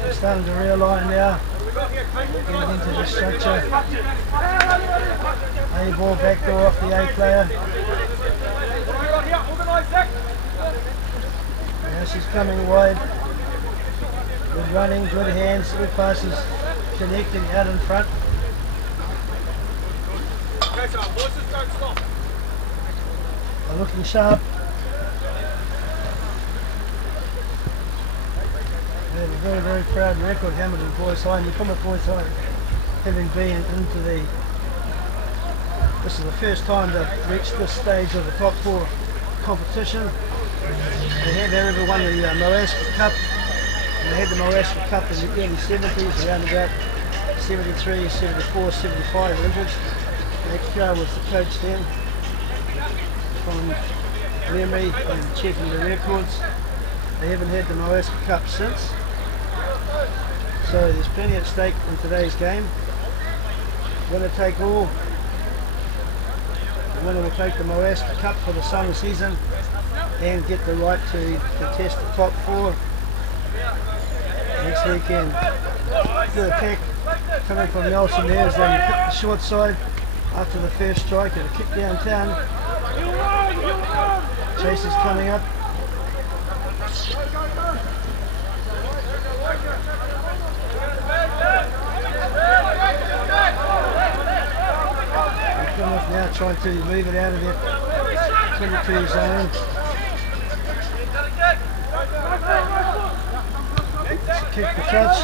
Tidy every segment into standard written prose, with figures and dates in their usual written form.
They're starting to realign now. Getting into the structure. A ball backdoor off the A player. Now she's coming wide. Good running, good hands, good passes, connecting out in front. They're looking sharp. They have a very, very proud record, Hamilton Boys High, and Plymouth Boys High, having been into the... This is the first time they've reached this stage of the top four competition. They have ever won the Moascar Cup. And they had the Moascar Cup in the early 70s, around about 73, 74, 75 Olympics. Nick was the coach then, from memory and checking the records. They haven't had the Moascar Cup since. So there's plenty at stake in today's game. Winner take all. The winner will take the Moascar Cup for the summer season and get the right to contest the top four next weekend. The attack coming from Nelson there as they kick the short side after the first strike and a kick downtown. Chase is coming up. Plymouth now trying to move it out of their 22 zone. Kick the touch.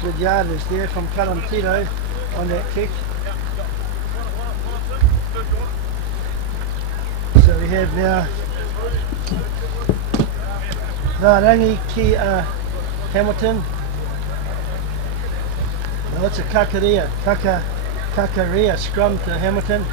Good yardage there from Callum Tito on that kick. So we have now Narangi ki Hamilton. Now that's a Kakaria scrum to Hamilton.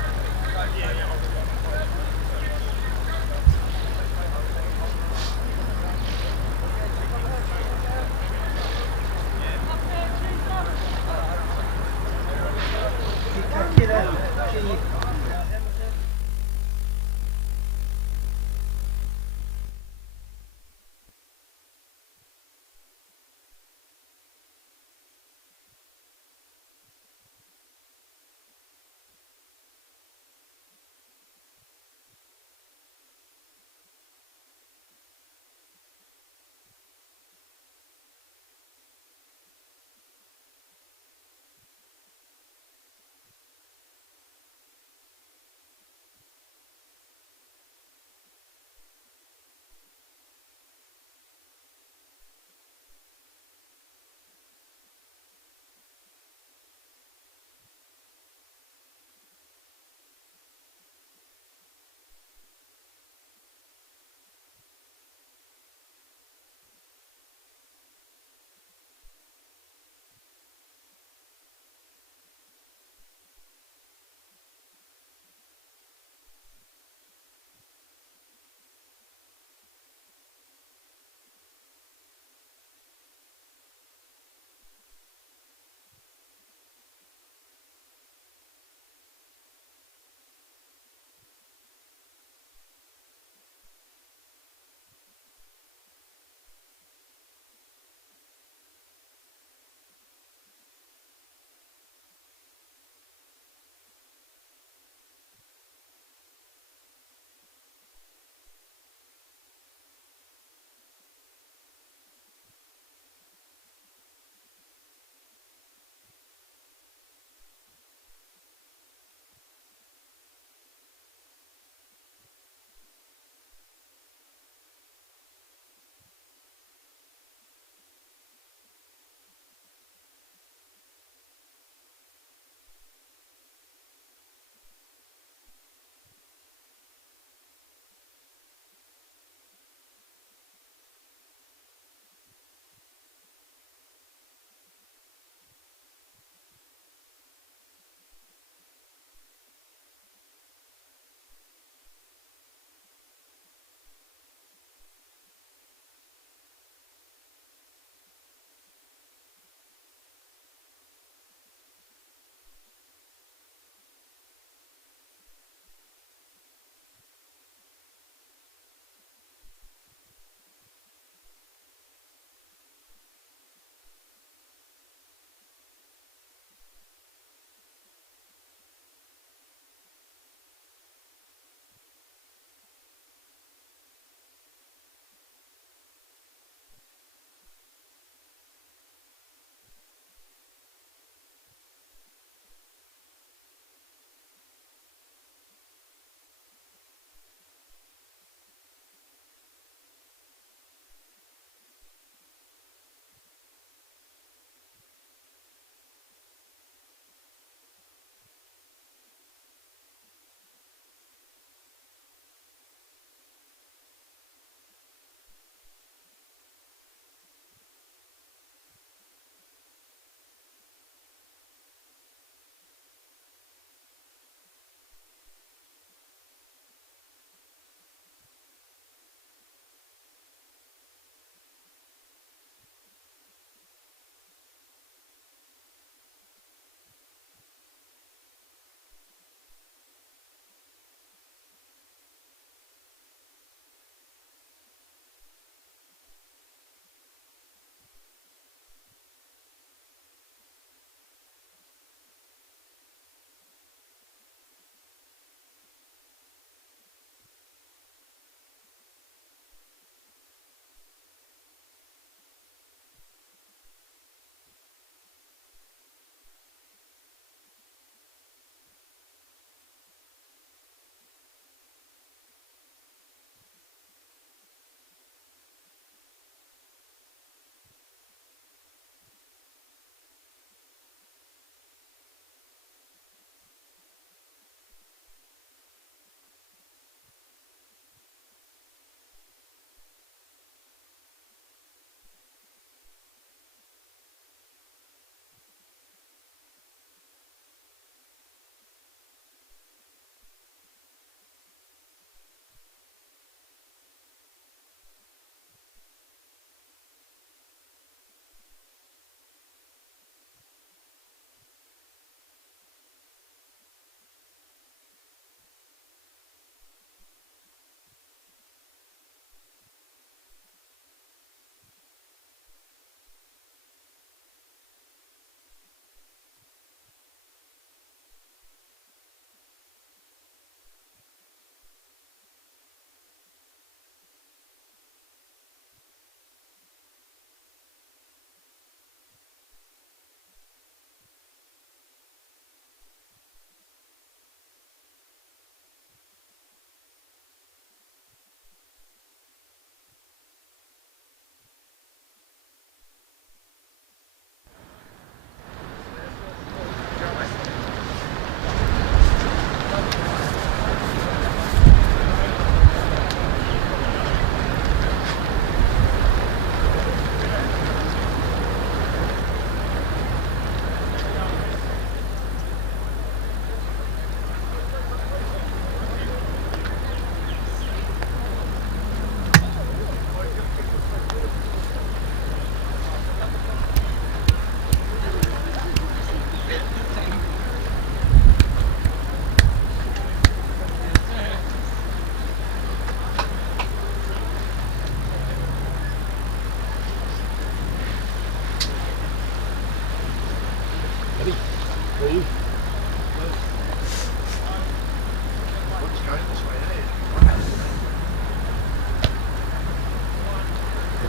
It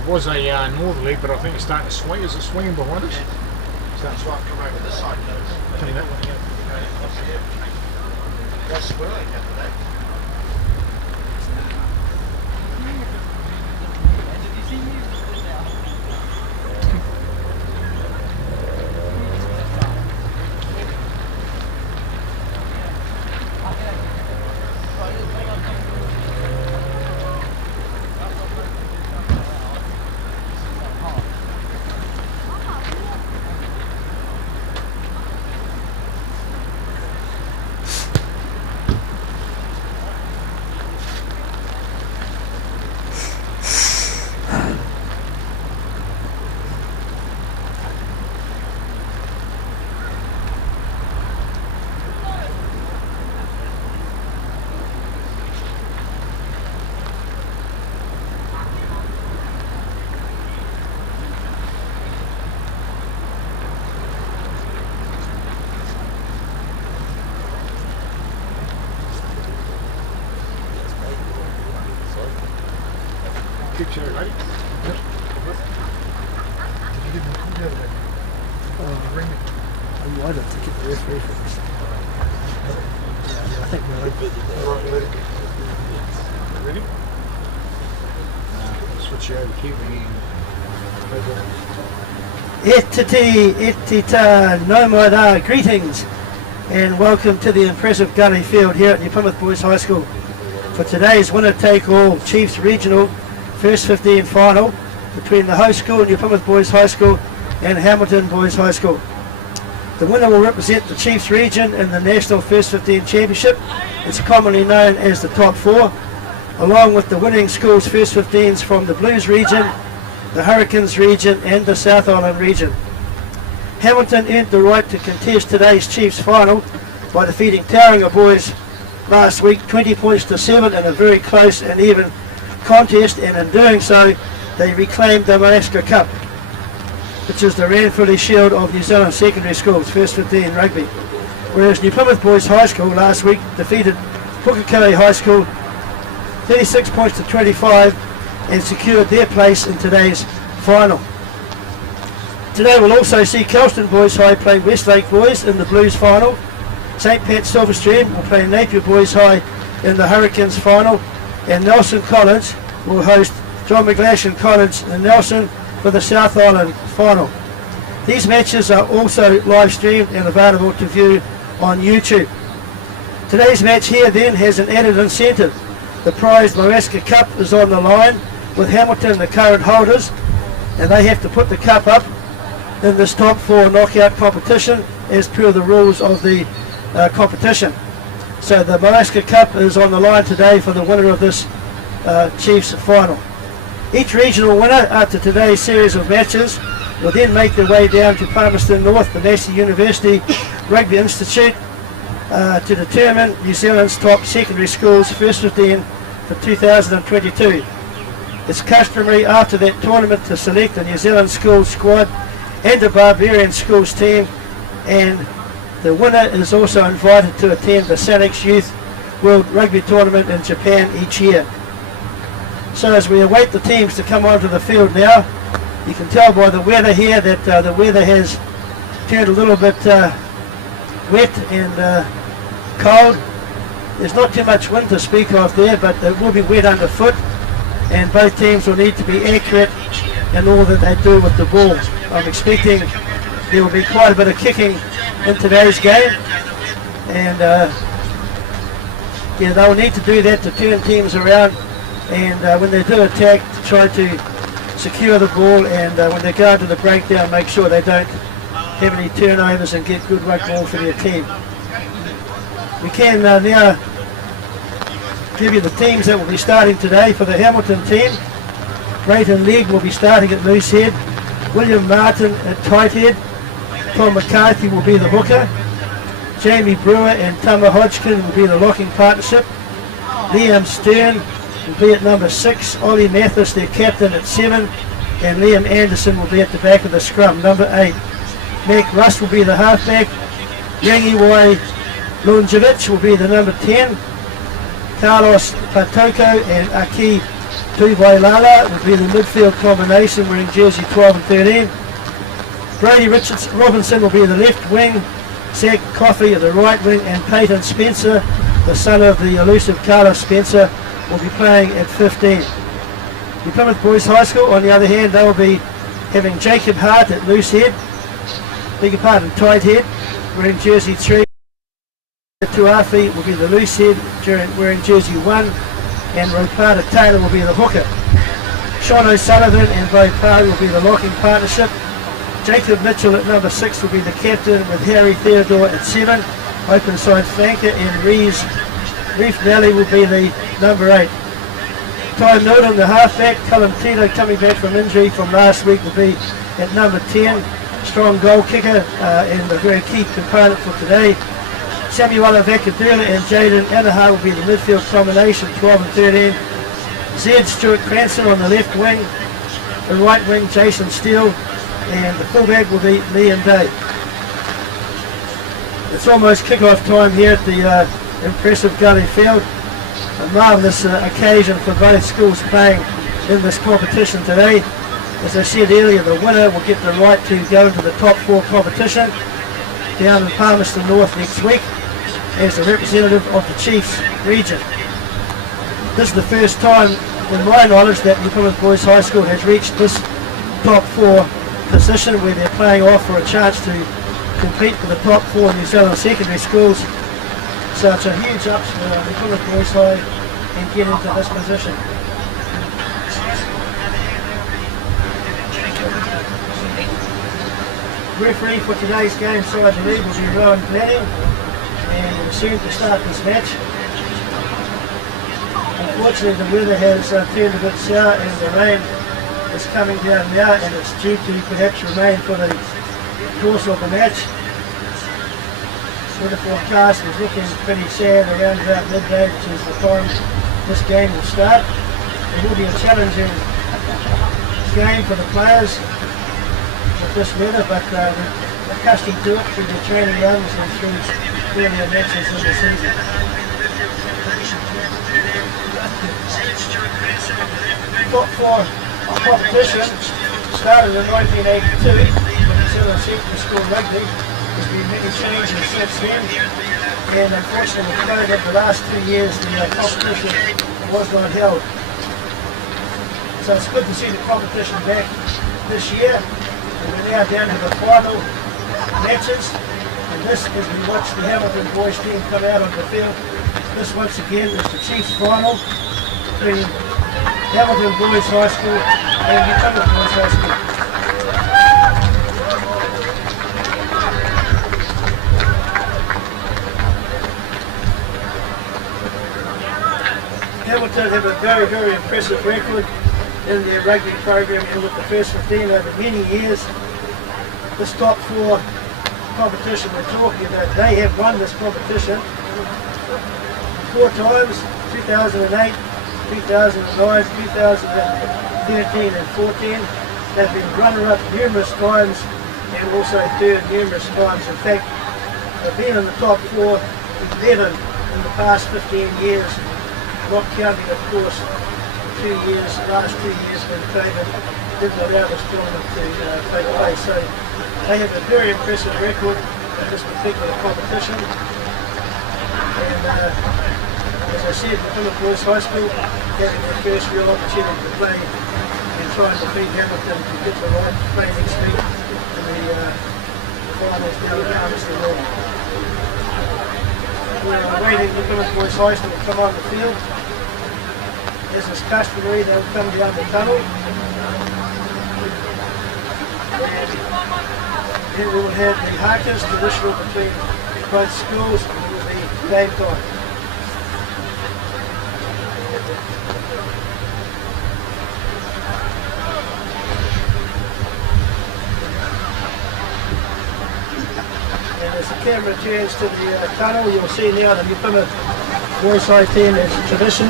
was a northerly, but I think it's starting to swing. Is it swinging behind us? That's right, come over the side nose. Coming that way. That's swirling at the neck. Keep cherry, right? Did you give me a call the other day? Ring me. Oh, I don't think it's the referee for this. I think we're ready. Ready? Switch you over, keep ringing. Etiti, etita, no moida, greetings and welcome to the impressive gully field here at New Plymouth Boys High School for today's winner-take-all Chiefs Regional First 15 final between the host school, New Plymouth Boys High School, and Hamilton Boys High School. The winner will represent the Chiefs region in the National First 15 Championship. It's commonly known as the Top 4, along with the winning school's First 15s from the Blues region, the Hurricanes region, and the South Island region. Hamilton earned the right to contest today's Chiefs final by defeating Tauranga Boys last week 20 points to 7 in a very close and even contest, and in doing so they reclaimed the Moascar Cup, which is the Ranfurly Shield of New Zealand secondary schools, First 15 rugby. Whereas New Plymouth Boys High School last week defeated Pukekohe High School 36 points to 25 and secured their place in today's final. Today we'll also see Kelston Boys High play Westlake Boys in the Blues final. St Pat's Silverstream will play Napier Boys High in the Hurricanes final, and Nelson College will host John McGlashan College in Nelson for the South Island final. These matches are also live streamed and available to view on YouTube. Today's match here then has an added incentive. The prized Moascar Cup is on the line, with Hamilton the current holders, and they have to put the cup up in this top 4 knockout competition as per the rules of the competition. So the Moascar Cup is on the line today for the winner of this Chiefs final. Each regional winner after today's series of matches will then make their way down to Palmerston North, the Massey University Rugby Institute, to determine New Zealand's top secondary schools First 15 for 2022. It's customary after that tournament to select a New Zealand schools squad and a Barbarian schools team, and the winner is also invited to attend the Sanix Youth World Rugby Tournament in Japan each year. So as we await the teams to come onto the field now, you can tell by the weather here that the weather has turned a little bit wet and cold. There's not too much wind to speak of there, but it will be wet underfoot, and both teams will need to be accurate in all that they do with the ball. I'm expecting there will be quite a bit of kicking in today's game, and yeah, they'll need to do that to turn teams around, and when they do attack, to try to secure the ball, and when they go into the breakdown, make sure they don't have any turnovers and get good ruck ball for their team. We can now give you the teams that will be starting today. For the Hamilton team, Brayton Legg will be starting at loose head, William Martin at tight head, Tom McCarthy will be the hooker, Jamie Brewer and Tama Hodgkin will be the locking partnership, Liam Stern will be at number 6, Ollie Mathis their captain at 7, and Liam Anderson will be at the back of the scrum, number 8. Mac Rust will be the halfback. Yangi Y. Lunjevic will be the number 10. Carlos Patoko and Aki Tuvailala will be the midfield combination wearing jersey 12 and 13. Brady Robinson will be the left wing. Zach Coffey at the right wing, and Peyton Spencer, the son of the elusive Carlos Spencer, will be playing at 15. The Plymouth Boys High School, on the other hand, they will be having Jacob Hart at loose head, tight head, wearing jersey 3. Tuafi will be the loose head, wearing jersey 1, and Ropada Taylor will be the hooker. Sean O'Sullivan and Bo Parr will be the locking partnership. Jacob Mitchell at number 6 will be the captain, with Harry Theodore at 7, open side flanker, and Reef Valley will be the number 8. Ty Milton, the halfback. Callum Tito, coming back from injury from last week, will be at number 10. Strong goal kicker and a very key component for today. Samuela Vakadula and Jaden Anaha will be the midfield combination, 12 and 13. Zed Stuart Cranston on the left wing. The right wing, Jason Steele. And the fullback will be Liam Day. It's almost kick-off time here at the impressive Gully Field. A marvellous occasion for both schools playing in this competition today. As I said earlier, the winner will get the right to go into the top 4 competition down in Palmerston North next week as the representative of the Chiefs region. This is the first time, in my knowledge, that the Plymouth Boys High School has reached this top 4 position where they're playing off for a chance to compete for the top 4 New Zealand secondary schools. So it's a huge ups for the Plymouth Boys High and get into this position. Referee for today's game, so I believe, will be Rowan Planning, and we're soon to start this match. Unfortunately, the weather has turned a bit sour and the rain is coming down now, and it's due to perhaps remain for the course of the match. Weather forecast is looking pretty sad around about midday, which is the time this game will start. It will be a challenging game for the players with this weather, but they're accustomed to it through their training runs and through earlier matches in the season. Top 4 competition started in 1982 with New Zealand Secondary School Rugby. There's been many changes since then, and unfortunately with COVID the last 2 years the competition was not held. So it's good to see the competition back this year, and we're now down to the final matches, and this as we watch the Hamilton boys team come out on the field. This once again is the Chiefs final between Hamilton Boys High School and Plymouth Boys High School. Hamilton have a very, very impressive record in their rugby program, and with the first 15 over many years. This top 4 competition we're talking about, they have won this competition 4 times, 2008, 2009, 2013 and 14. They've been runner-up numerous times and also third numerous times. In fact, they've been in the top 4 11 in the past 15 years, not counting, of course, last 2 years when COVID didn't allow this tournament to take place. So they have a very impressive record in this particular competition. And as I said, the Plymouth Boys High School having their first real opportunity to play and try and defeat Hamilton to get the right to play next week in the finals down at Palmerston North. We're awaiting the Plymouth Boys High School to come on the field. As is customary, they'll come down the tunnel. Then we will have the Harkers traditional between both schools, and it will be game time. And as the camera turns to the tunnel, you'll see now the Plymouth Boys High team as a tradition,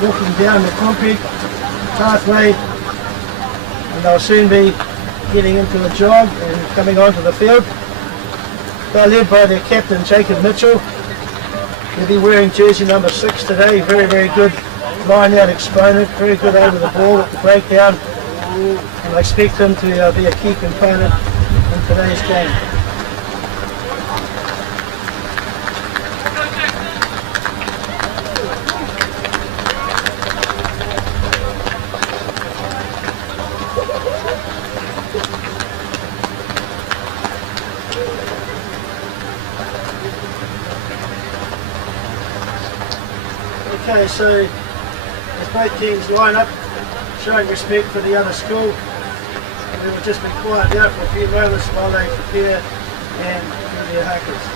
walking down the concrete pathway, and they'll soon be getting into the jog and coming onto the field. They're led by their captain Jacob Mitchell. He'll be wearing jersey number 6 today. Very, very good line out exponent, very good over the ball at the breakdown, and I expect him to be a key component in today's game. Okay, so as both teams line up, showing respect for the other school, we will just be quiet now for a few moments while they prepare and do their hackers.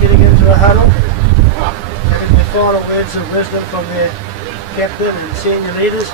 Getting into a huddle, having the final words of wisdom from their captain and senior leaders.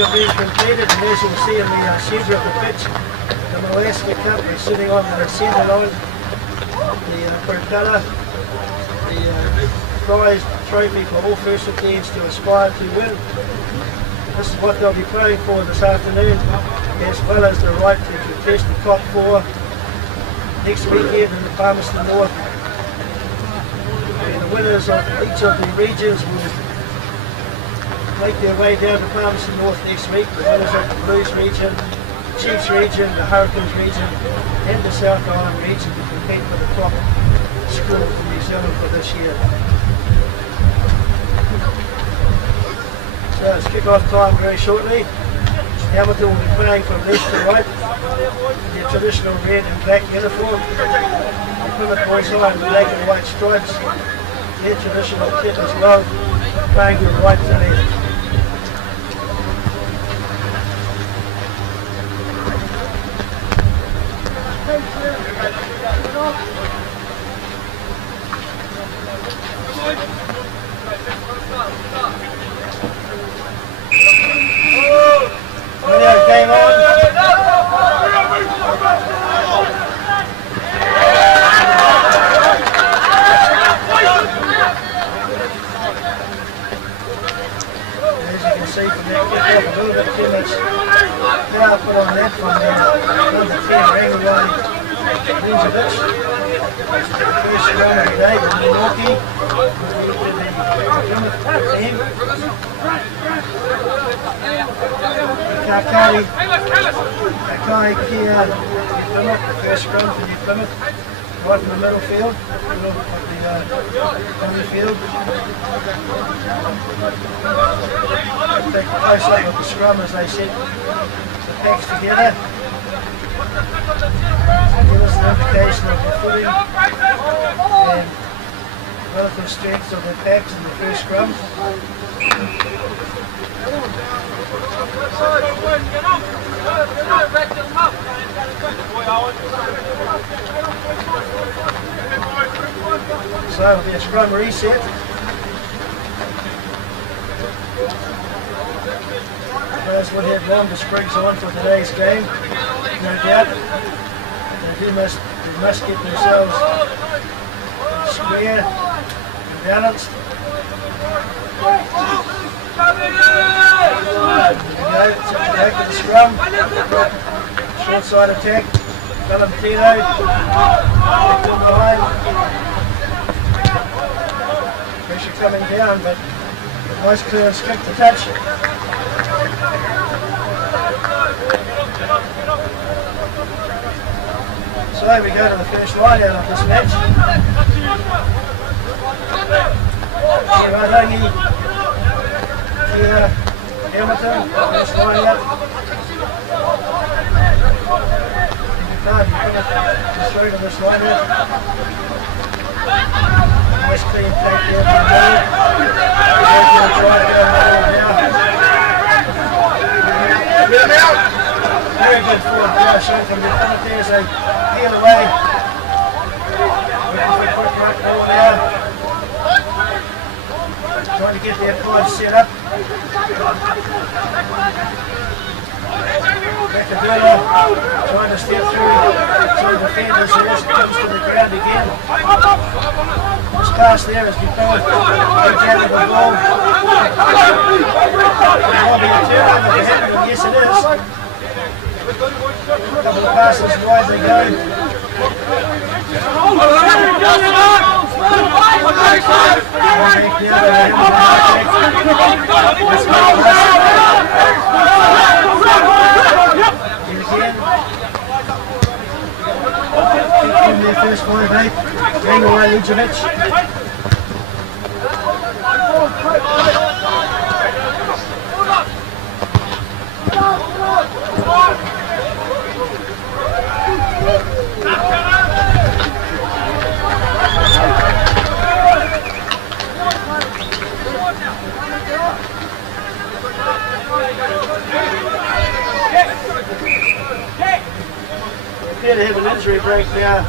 Are being completed, and as you'll see in the centre of the pitch, the Moascar Cup is sitting on the centre line, the propeller, the prize trophy for all first teams to aspire to win. This is what they'll be playing for this afternoon, as well as the right to contest the top 4 next weekend in the Palmerston North. And the winners of each of the regions will make their way down to Palmerston North next week. The winners of the Blues region, Chiefs region, the Hurricanes region, and the South Island region to compete for the top schools in New Zealand for this year. So it's kick-off time very shortly. Hamilton will be playing from left to right in their traditional red and black uniform. The Plymouth Boys High in the black and white stripes, their traditional kit as well, playing from right to left. Game on. As you can see from that kick-off, a little bit too much power put on that from number 10, Rangarai Linjevich. First scrum of the day with Milwaukee. Kakai Kia Plymouth, the first scrum for New Plymouth, right in the middle field, middle of the field. Take a close look at the scrum as they set the packs together. Give us an indication of the footing and relative strengths of the packs in the first scrum. So it'll be a scrum reset. Players would have longer sprigs on for today's game, no doubt. They must get themselves square and balanced. There we go, back to the scrum. Short side attack. Valentino. Behind. Pressure coming down, but nice clear and strict to touch. So we go to the first line out of this match. Rangi, Kia, Hamilton, first line out. Just straight to this line out. Nice clean take there from there. We're going to try to go now. Very good forward power shot from the penalty as they peel away. Trying to get their 5 set up. Back to Bella, trying to step through defenders as it comes to the ground again. This pass there has been both out of the ball. It will be a turnover for Hamilton, yes it is. A couple of passes wide they go. In their first 5-8, Rangarai Linjevich. Appear to have an injury break now.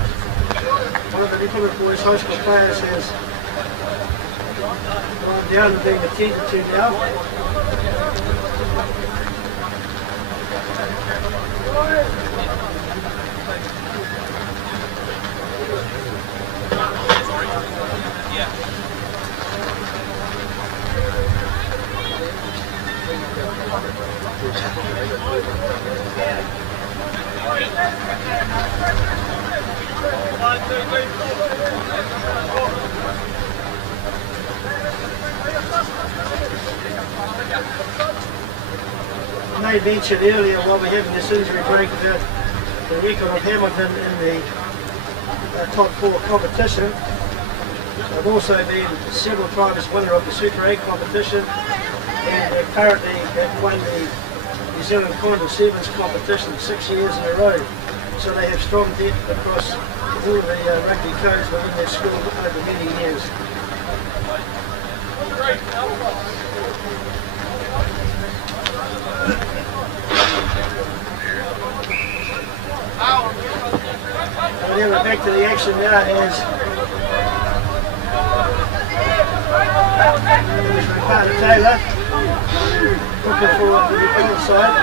One of the Plymouth Boys High School players has gone down and being attended to now. I made mention earlier while we're having this injury break about the record of Hamilton in the top 4 competition. I've also been several times winner of the Super 8 competition, and currently have won the New Zealand Condor Sevens competition 6 years in a row. So they have strong depth across all the rugby codes within their school over many years. And then we're back to the action now as Carter Taylor looking for the outside.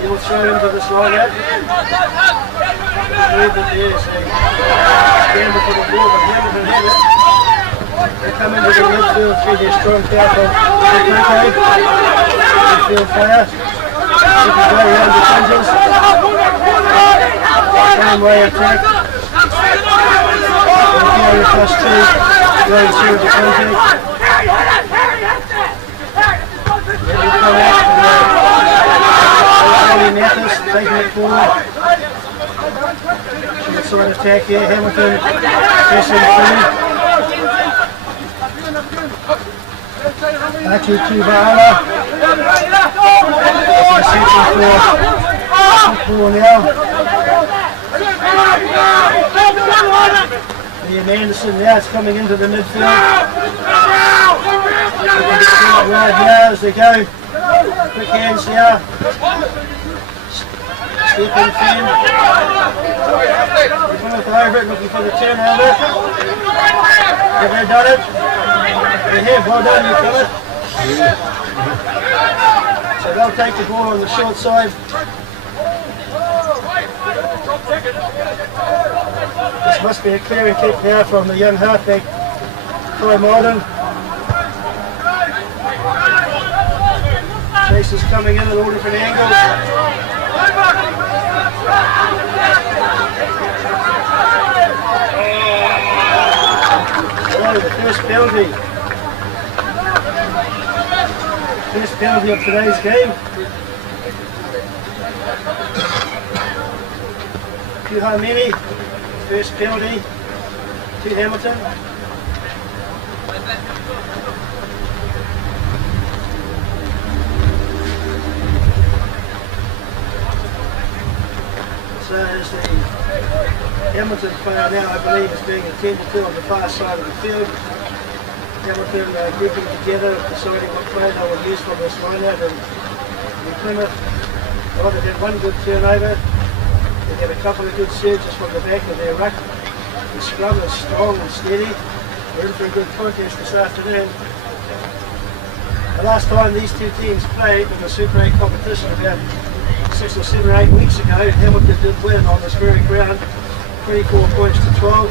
He will throw into this line out. I believe that there is a scramble for the ball, but Hamilton had it. They come into the midfield through their strong powerful midfield player. Looking to go around the fringes. Same way attack. And carry across 2, going through the contact. Then we come out and Mathis taking it forward. Short side attack here, Hamilton pressing through. Aki Tuvala. Central for now. Liam Anderson now is coming into the midfield. Right now as they go. Quick hands now. Step in Finn. Plymouth over it, looking for the turnover. Have they done it? They have. Well done, you Plymouth. So they'll take the ball on the short side. This must be a clearing kick now from the young halfback, Troy Marden. Chase is coming in at all different angles. So the first penalty. First penalty of today's game. Kuhamini, first penalty to Hamilton. So as the Hamilton player now, I believe, is being attended to on the far side of the field. Hamilton grouping together, deciding what player they will use for this line-out, and Plymouth, well, they've had one good turnover. They get a couple of good surges from the back of their ruck. The scrum is strong and steady. We're in for a good contest this afternoon. The last time these two teams played in the Super 8 competition about 6 or 7 or 8 weeks ago, Hamilton did win on this very ground, 24 points to 12.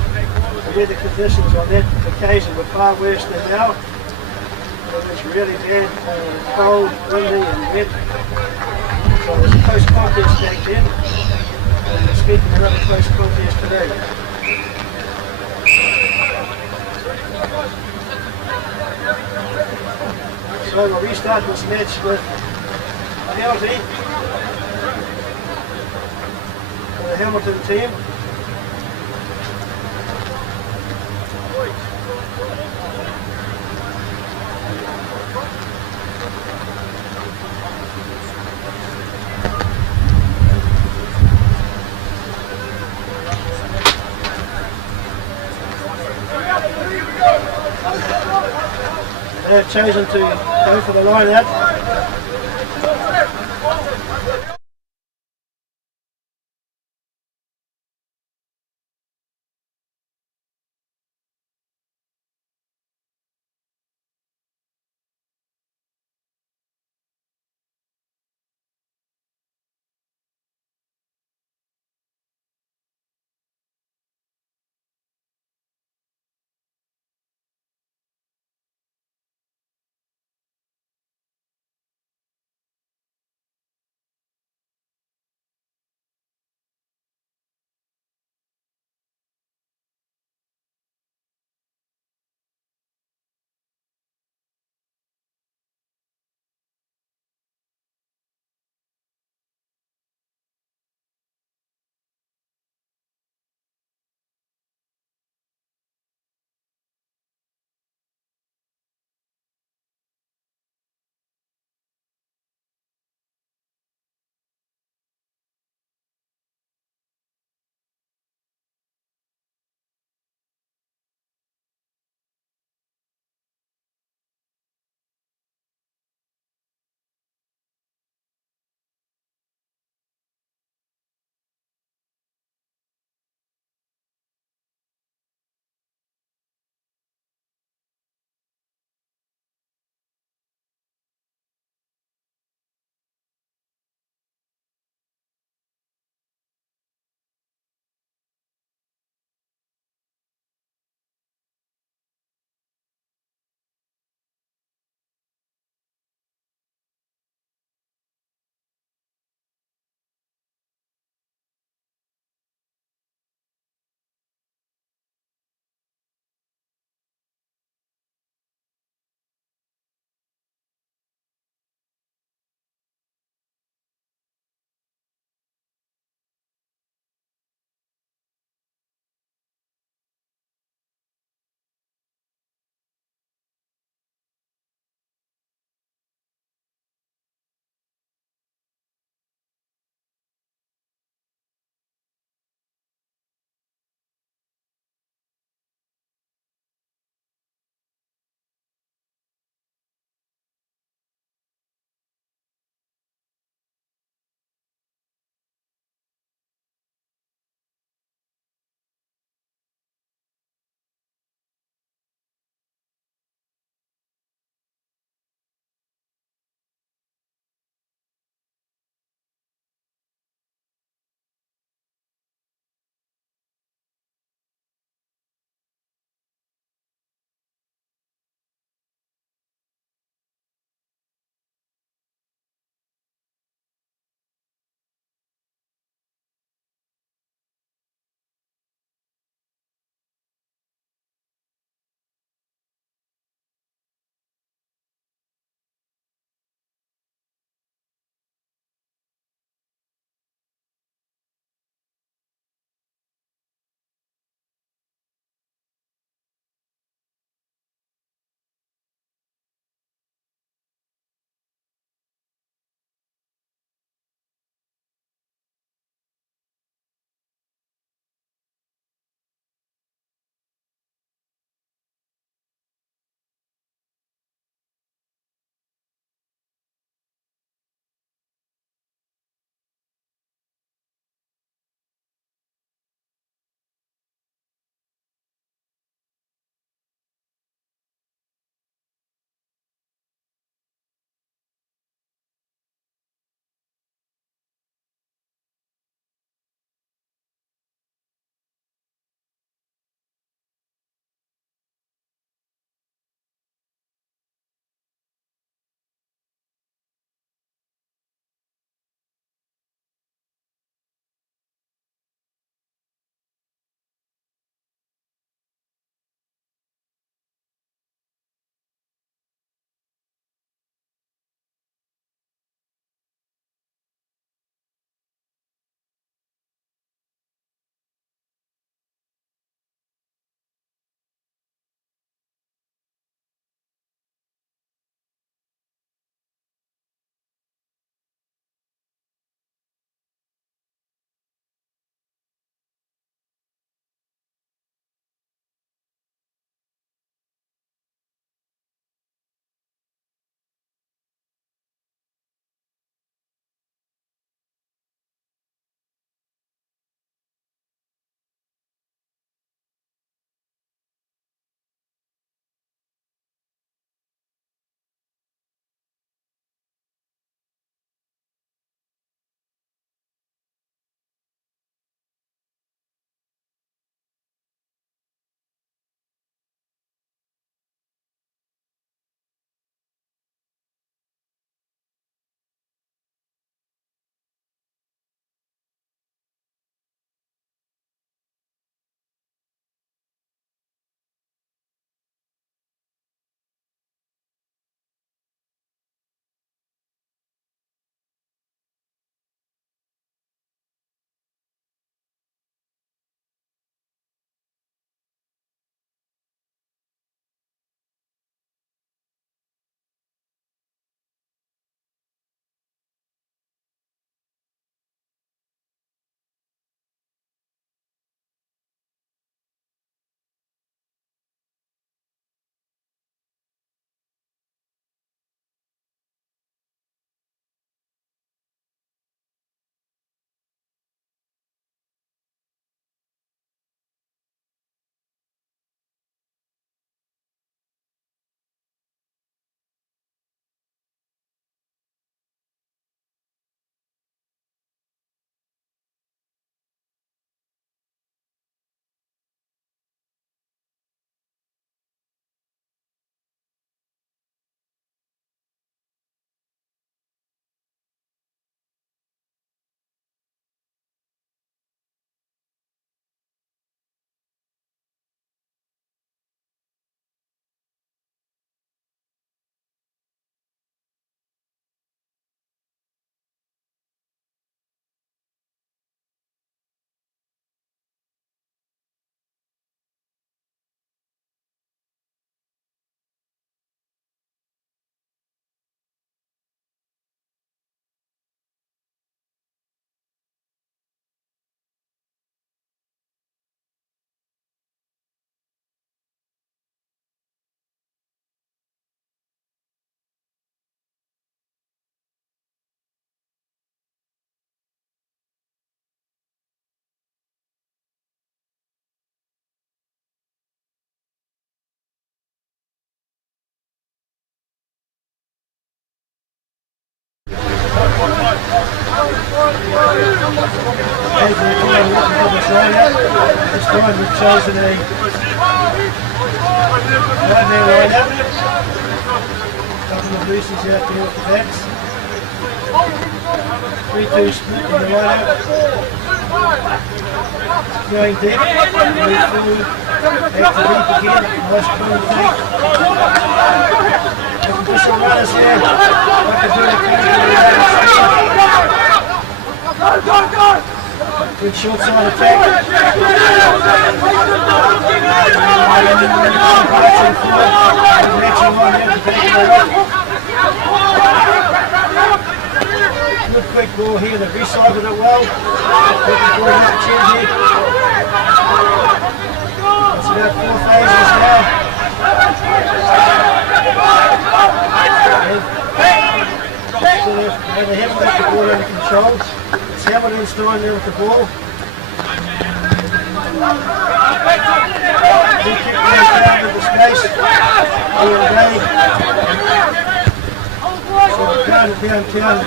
The weather conditions on that occasion were far worse than now. It was really bad, cold, windy and wet. So it was a close contest back then. And we're speaking another close contest today. So we'll restart this match with a penalty for the Hamilton team. They have chosen to go for the line out. This time we've chosen a right-hand line out. Couple of looses out there with the backs. 3-2 split in the line out. Going deep, move forward, back to deep again, nice clean deep. Looking for some runners here. Good short side attack. Good quick ball here, they've recycled it well. Looking for an opportunity. It's about 4 phases now. They haven't got the ball under control. It's Hamilton's doing there with the ball. Good kick down into the space. Here they so down and down.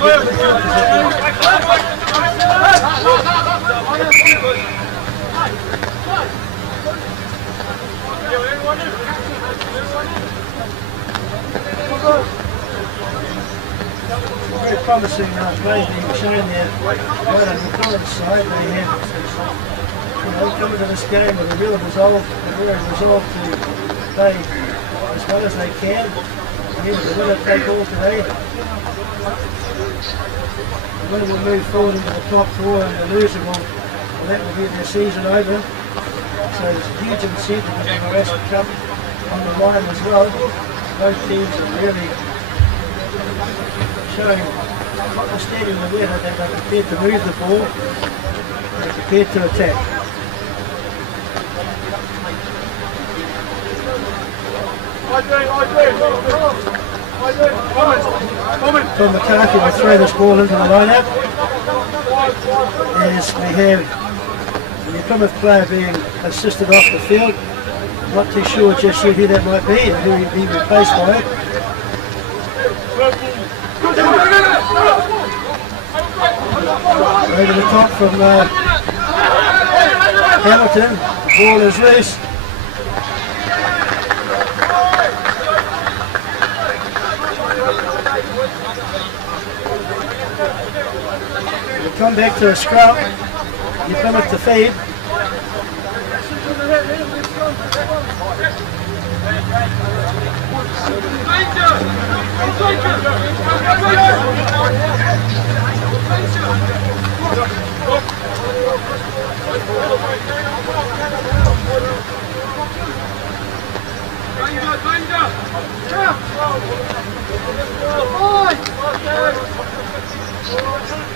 Very promising play being shown there right on the Plymouth side. They have come into this game with a real resolve, to play as well as they can. They're going to take all today. The winner will move forward into the top 4 and the loser that will be their season over. So there's a huge incentive in the Moascar Cup on the line as well. Both teams are really showing, notwithstanding the weather, that they're prepared to move the ball, they're prepared to attack. Tom McCarthy will throw this ball into the line-out. As we have the Plymouth player being assisted off the field. Not too sure just yet who that might be and who he'll be replaced by. Over the top from Hamilton, the ball is loose. We'll come back to a scrum, you Plymouth to feed.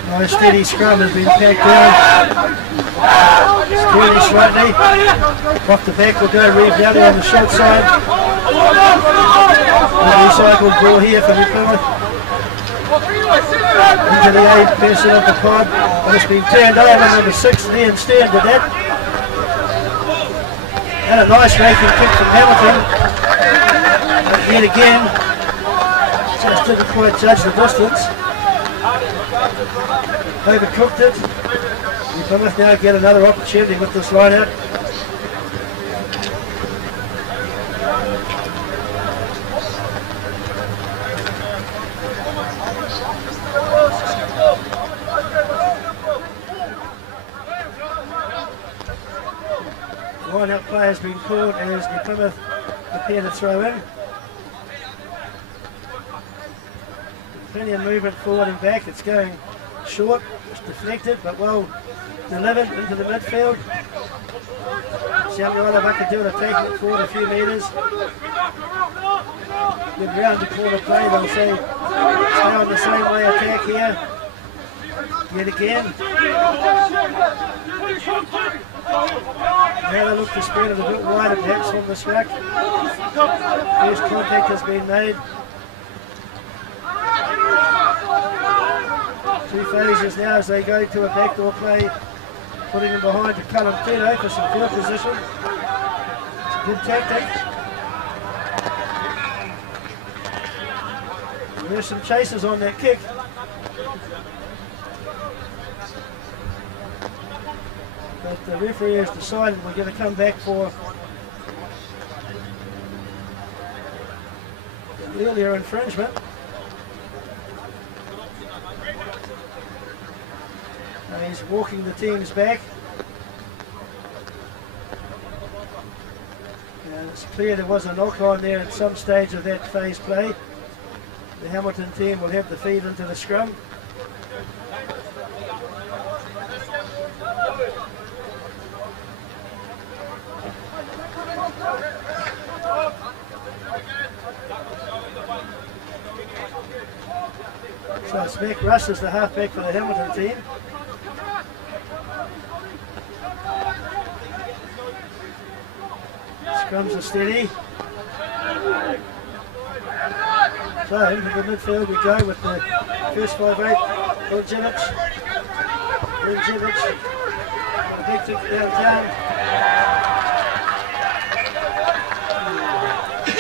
Nice steady scrum has been packed down. Steady slightly. Off the back will go Reeve Dowdy on the short side. Recycled ball here for Plymouth. Into the 8th person of the pod. And it's been turned over number 6 there instead with that. And a nice raking kick from Hamilton. But yet again, just didn't quite judge the distance. Overcooked it. Plymouth now get another opportunity with this line out. Line out play has been called as the Plymouth prepare to throw in. Plenty of movement forward and back. It's going short, it's deflected, but well delivered into the midfield. Samuel Vakadula taking it forward a few metres. Good round the corner play, they'll say stay on the same way attack here. Yet again. Now they look to spread it a bit wider perhaps from the scrack. First contact has been made. 2 phases now as they go to a backdoor play, putting him behind to Callum Tino for some field position. It's a good tactic. There's some chasers on that kick. But the referee has decided we're going to come back for the earlier infringement. And he's walking the teams back. And it's clear there was a knock on there at some stage of that phase play. The Hamilton team will have the feed into the scrum. So it's Mac Russ as the halfback for the Hamilton team. Scrums are steady. So into the midfield we go with the first 5'8", Iljevic. Big kick downtown.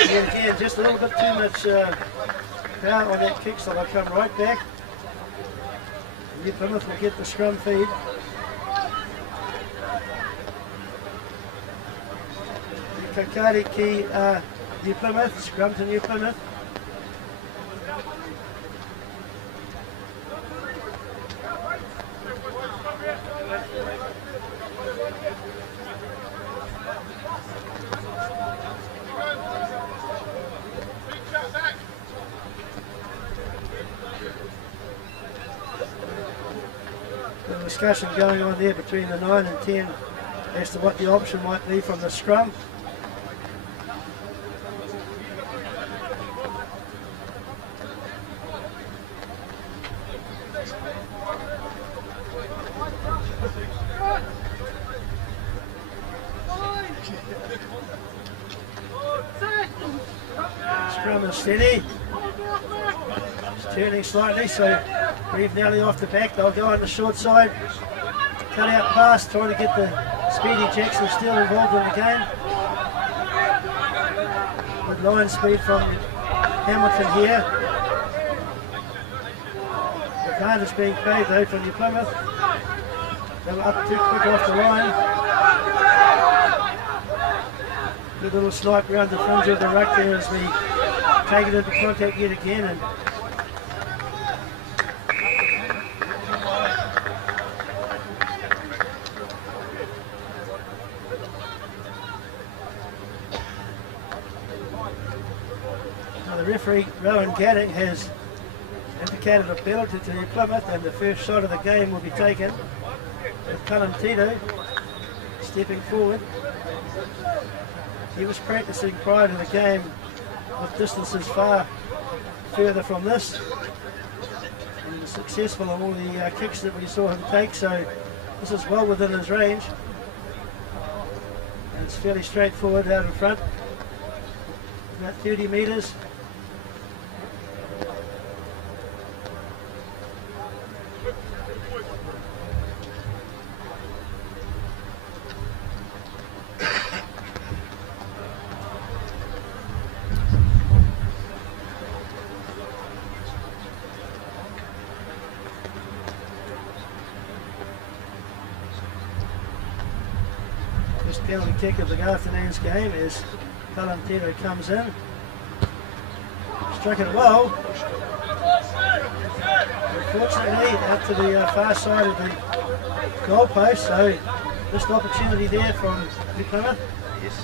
And again, just a little bit too much power on that kick, so they'll come right back. New Plymouth will get the scrum feed. Kakari key New Plymouth, scrum to New Plymouth. The discussion going on there between the 9 and 10 as to what the option might be from the scrum. Scrum is steady. It's turning slightly, so Reeve nearly off the back. They'll go on the short side. Cut out pass, trying to get the speedy Jackson still involved in the game. Good line speed from Hamilton here. The card is being paid though for New Plymouth. They were up too quick off the line. Good little snipe around the fringe of the ruck there as we take it into contact yet again. And the referee, Rowan Gadding, has indicated a penalty to New Plymouth, and the first shot of the game will be taken with Cullen Tito stepping forward. He was practicing prior to the game with distances far further from this. He was successful on all the kicks that we saw him take, so this is well within his range. And it's fairly straightforward out in front, about 30 metres. Penalty kick of the afternoon's game as Cullen Tito comes in. Struck it well. Unfortunately, out to the far side of the goal post, so missed opportunity there from New Plymouth. Yes.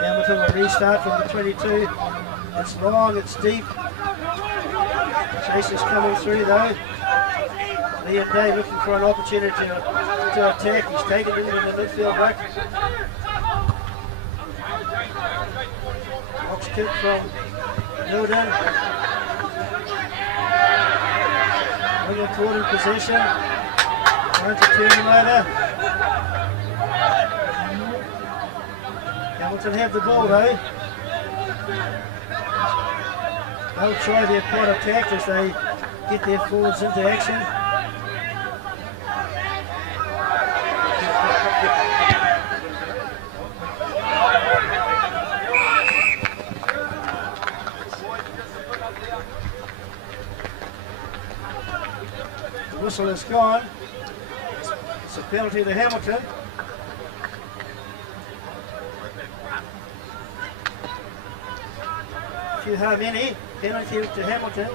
Hamilton will restart from the 22. It's long, it's deep. Chase is coming through though. Liam Day looking for an opportunity to attack. He's taken into the midfield ruck. Box kick from Milden. Winger caught in possession. Trying to turn him over. Hamilton have the ball though. They'll try their quad attack as they get their forwards into action. whistle is gone. It's a penalty to Hamilton. If you have any, penalty to Hamilton.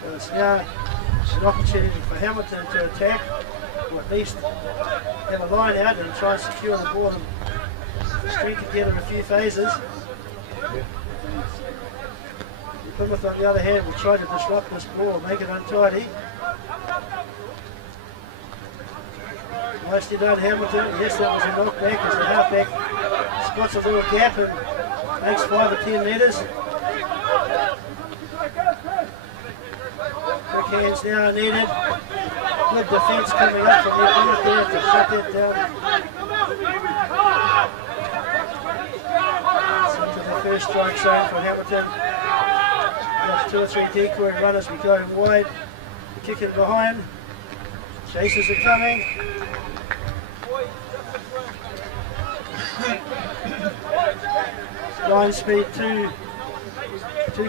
So it's now an opportunity for Hamilton to attack, or at least have a line out and try and secure the ball and string together a few phases. Plymouth, on the other hand, will try to disrupt this ball, make it untidy. Nicely done, Hamilton. Yes, that was a knockback as the halfback spots a little gap and makes 5 or 10 metres. Quick hands now needed. Good defence coming up from the Plymouth there to shut that down. So into the first strike zone for Hamilton. Got 2 or 3 decoy runners, we go wide. Kicking behind. Chasers are coming. Line speed too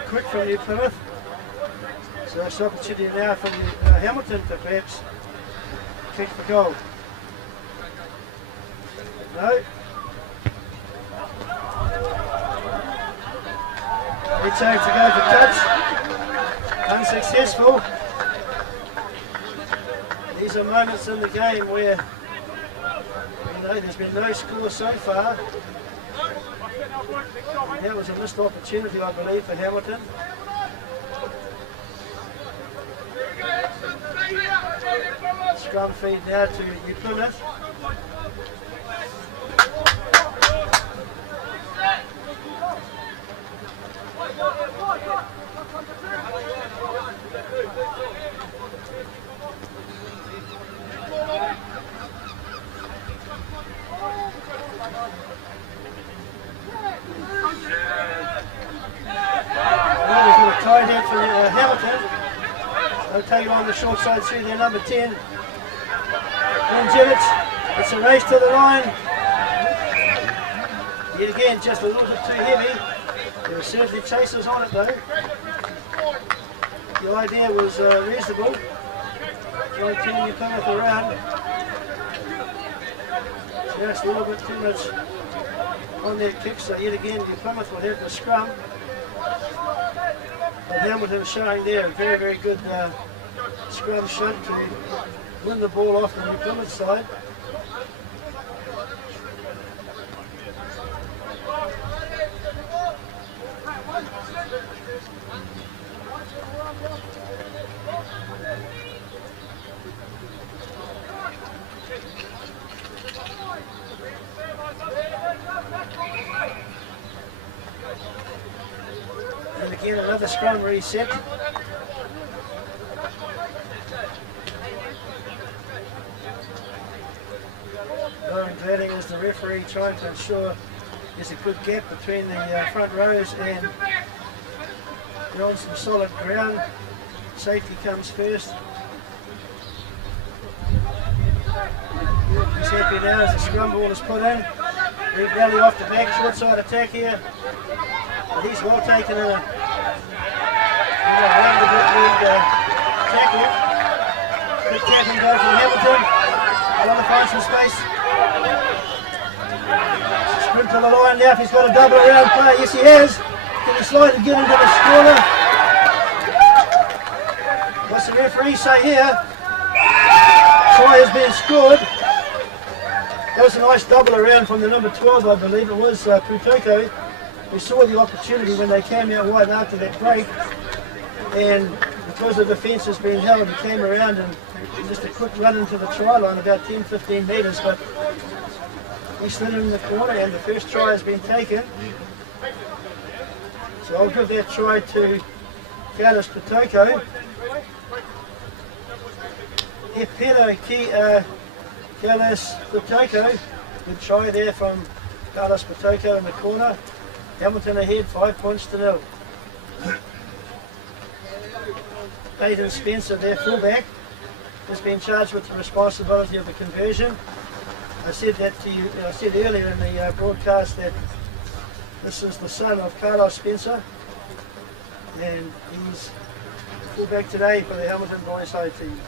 quick from New Plymouth. So it's an opportunity now for Hamilton to perhaps kick for goal. No. Return to go for touch. Unsuccessful. These are moments in the game where there's been no score so far. And that was a missed opportunity, I believe, for Hamilton. Scrum feed now to New Plymouth. Tied head for Hamilton. They'll take it on the short side through their number 10. It's a race to the line. Yet again, just a little bit too heavy. There were certainly chasers on it though. The idea was reasonable. Trying to turn your Plymouth around. Just a little bit too much on their kick, so yet again, New Plymouth will have the scrum. But Hamilton showing there a very, very good scrum shot to win the ball off the New Plymouth side. And again, another scrum reset. Lauren Gladding is the referee, trying to ensure there's a good gap between the front rows and they're on some solid ground. Safety comes first. He's happy now as the scrum ball is put in. Red Valley off the back, short side attack here. But he's well taken in a roundabout tackle. Good tap and go from Hamilton. Trying to find some space. Sprint to the line now if he's got a double around play. Yes, he has. Can he slide and get into the scorer? What's the referee say here? Try has been scored. That was a nice double around from the number 12, I believe it was, Putoko. We saw the opportunity when they came out wide after that break, and because the defence has been held, he came around and just a quick run into the try line, about 10-15 metres, but he slid in the corner and the first try has been taken. So I'll give that try to Carlos Putoko. Carlos Putoko. Good try there from Carlos Putoko in the corner. Hamilton ahead, 5 points to 0. Peyton Spencer, their fullback, has been charged with the responsibility of the conversion. I said that to you. I said earlier in the broadcast that this is the son of Carlos Spencer, and he's fullback today for the Hamilton Boys High team.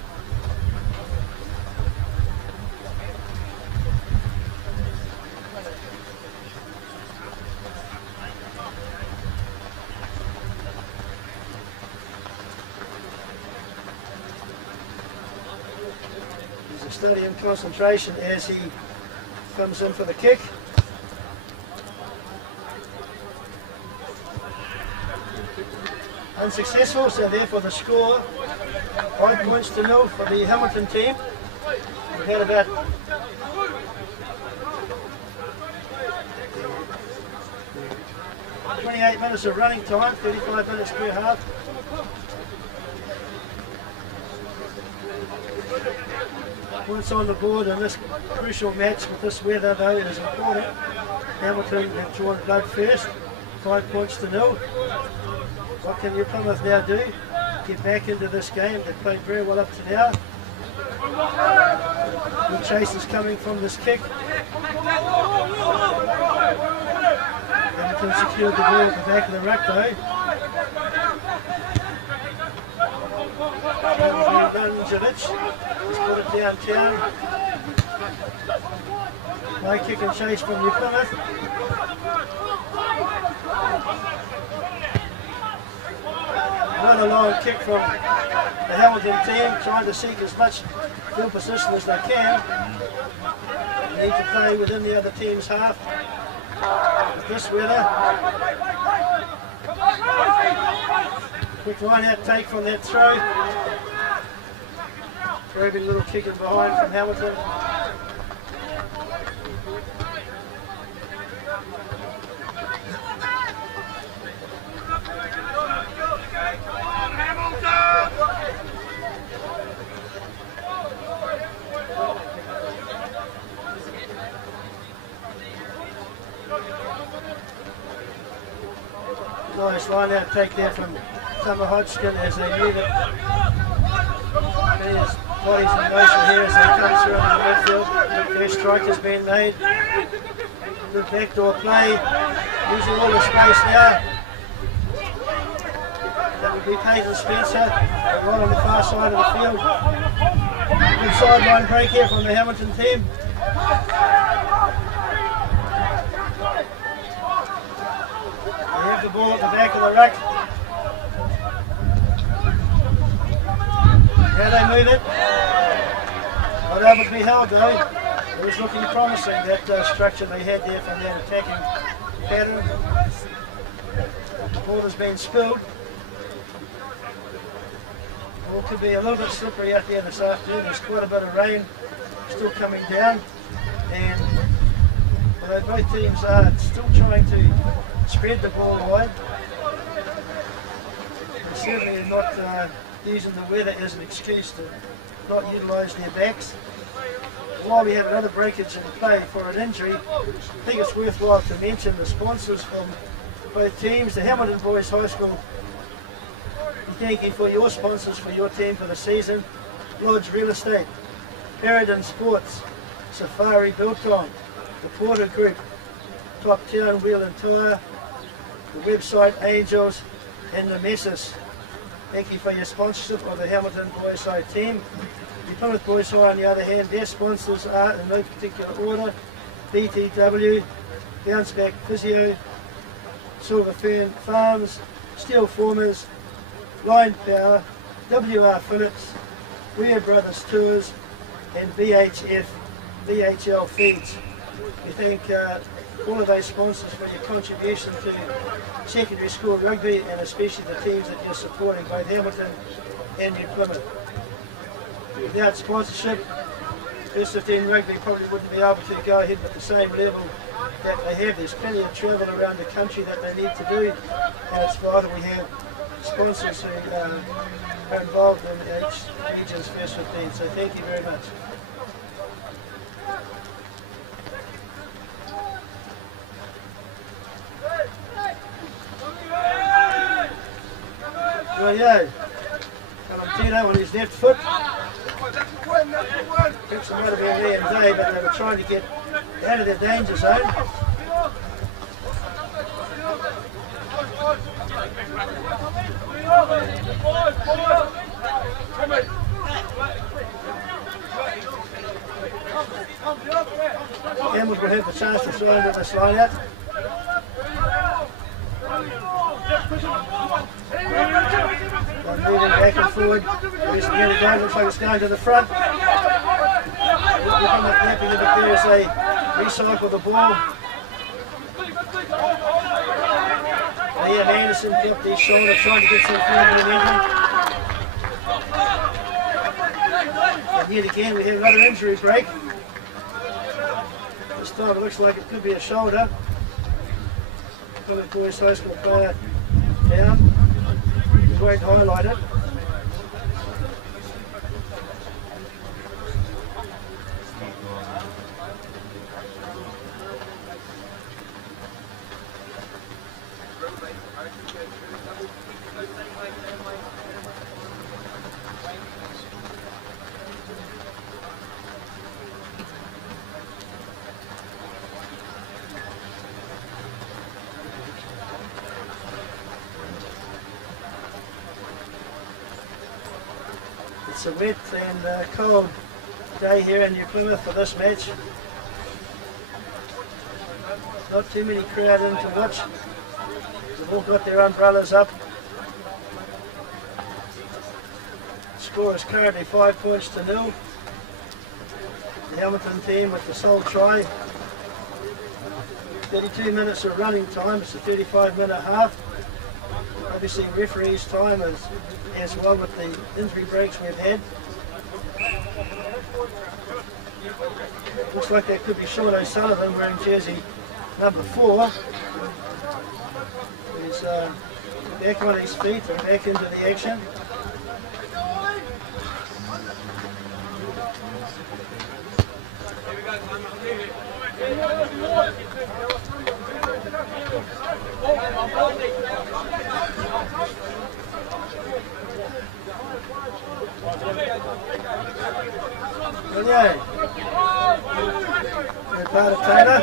He's a study in concentration as he comes in for the kick. Unsuccessful, so therefore the score 5 points to 0 for the Hamilton team. We had about 28 minutes of running time, 35 minutes per half. Points on the board in this crucial match with this weather though is important. Hamilton have drawn blood first, 5 points to 0. What can New Plymouth now do? Get back into this game. They've played very well up to now. Good chase is coming from this kick. Hamilton secured the ball at the back of the ruck though. Dunjevic has put it downtown. No kick and chase from New Plymouth. Another long kick from the Hamilton team, trying to seek as much field position as they can. They need to play within the other team's half with this weather. Quick line out take from that throw. Probing little kick in behind from Hamilton. Nice line out take there from Summer Hodgkin as they move it. His body's in motion here as they come through on the midfield. Their strike has been made. Good backdoor play, using all the space now. That would be Peyton Spencer, right on the far side of the field. Good sideline break here from the Hamilton team. They have the ball at the back of the ruck. How they move it. Not able to be held though. It was looking promising, that structure they had there from that attacking pattern. The ball has been spilled. The ball could be a little bit slippery out there this afternoon. There's quite a bit of rain still coming down. And although both teams are still trying to spread the ball wide, they certainly are not using the weather as an excuse to not utilise their backs. While we have another breakage in play for an injury, I think it's worthwhile to mention the sponsors from both teams. The Hamilton Boys High School, we thank you for your sponsors for your team for the season. Lodge Real Estate, Paradin Sports, Safari Biltong, the Porter Group, Top Town Wheel and Tyre, the website Angels, and the Messes. Thank you for your sponsorship of the Hamilton Boys High team. The Plymouth Boys High, on the other hand, their sponsors are, in no particular order, BTW, Bounceback Physio, Silver Fern Farms, Steel Formers, Line Power, WR Phillips, Weir Brothers Tours, and VHL Feeds. We thank all of those sponsors for your contribution to secondary school rugby, and especially the teams that you're supporting, both Hamilton and New Plymouth. Without sponsorship, First 15 Rugby probably wouldn't be able to go ahead with the same level that they have. There's plenty of travel around the country that they need to do, and it's vital we have sponsors who are involved in each region's First 15. So thank you very much. Rightio. And I'm Tino on his left foot. Perhaps it might have been there and day, but they were trying to get out of their danger zone. Campbell will have the chance to throw into this line out. They're moving back and forward. Just get it going. Looks like it's going to the front. Looking at napping it up there as they recycle the ball. Liam Anderson dropped his shoulder trying to get some forward momentum. And yet again we have another injury break. This time it looks like it could be a shoulder. Plymouth Boys High School player down. We won't highlight it. It's a wet and cold day here in New Plymouth for this match. Not too many crowd in to watch. They've all got their umbrellas up. The score is currently 5 points to 0. The Hamilton team with the sole try. 32 minutes of running time. It's a 35-minute half. Obviously referee's time as well with the injury breaks we've had. Looks like that could be Sean O'Sullivan wearing jersey number 4. He's back on his feet and back into the action. Good part of Taylor.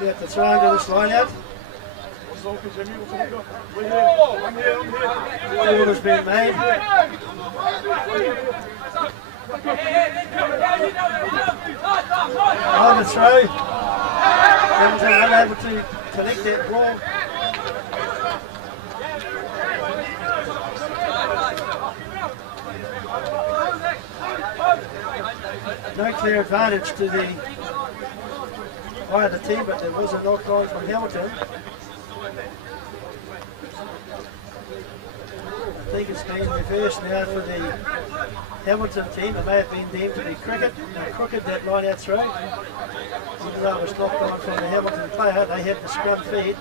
Get the throw into this line out. Ball has been made. On the throw. Hamilton unable to connect that ball. No clear advantage to the either team, but there was a knock on from Hamilton. I think it's been reversed now for the Hamilton team. It may have been deemed to be crooked that line out throw. Even though it was knocked on from the Hamilton player, they had the scrum feed.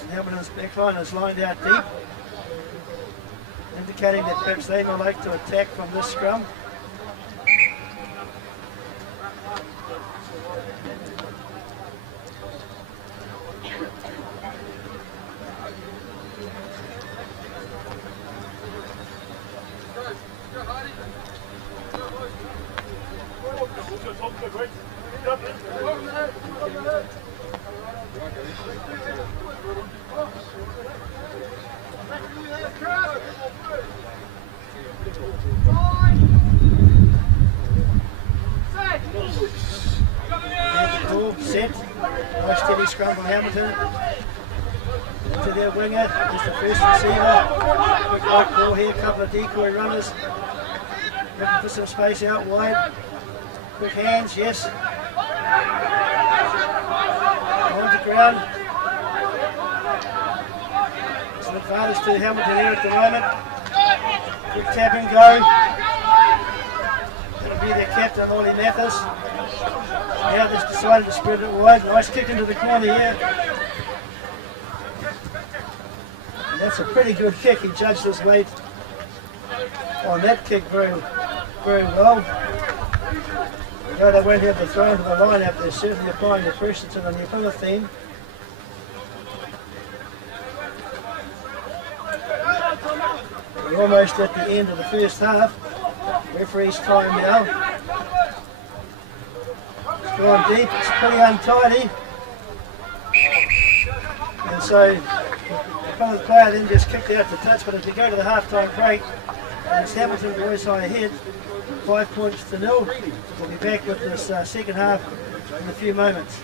And Hamilton's back line is lined out deep, indicating that perhaps they would like to attack from this scrum. Set. Nice steady scrum from Hamilton. To their winger. Just the first receiver. Right ball here. A couple of decoy runners. Looking for some space out wide. Quick hands, yes. On the ground. It's an advantage to Hamilton here at the moment. Quick tap and go. That'll be their captain, Ollie Mathis. Now they've decided to spread it wide. Nice kick into the corner here. And that's a pretty good kick. He judged his weight on that kick very well. Although they won't have the throw into the line-up, they're certainly applying the pressure to the New Plymouth team. We're almost at the end of the first half. Referee's time now. It's gone deep, it's pretty untidy. And so the Plymouth player then just kicked out the touch, but as we go to the half-time break, and it's Hamilton Boys High ahead, 5 points to 0. We'll be back with this second half in a few moments.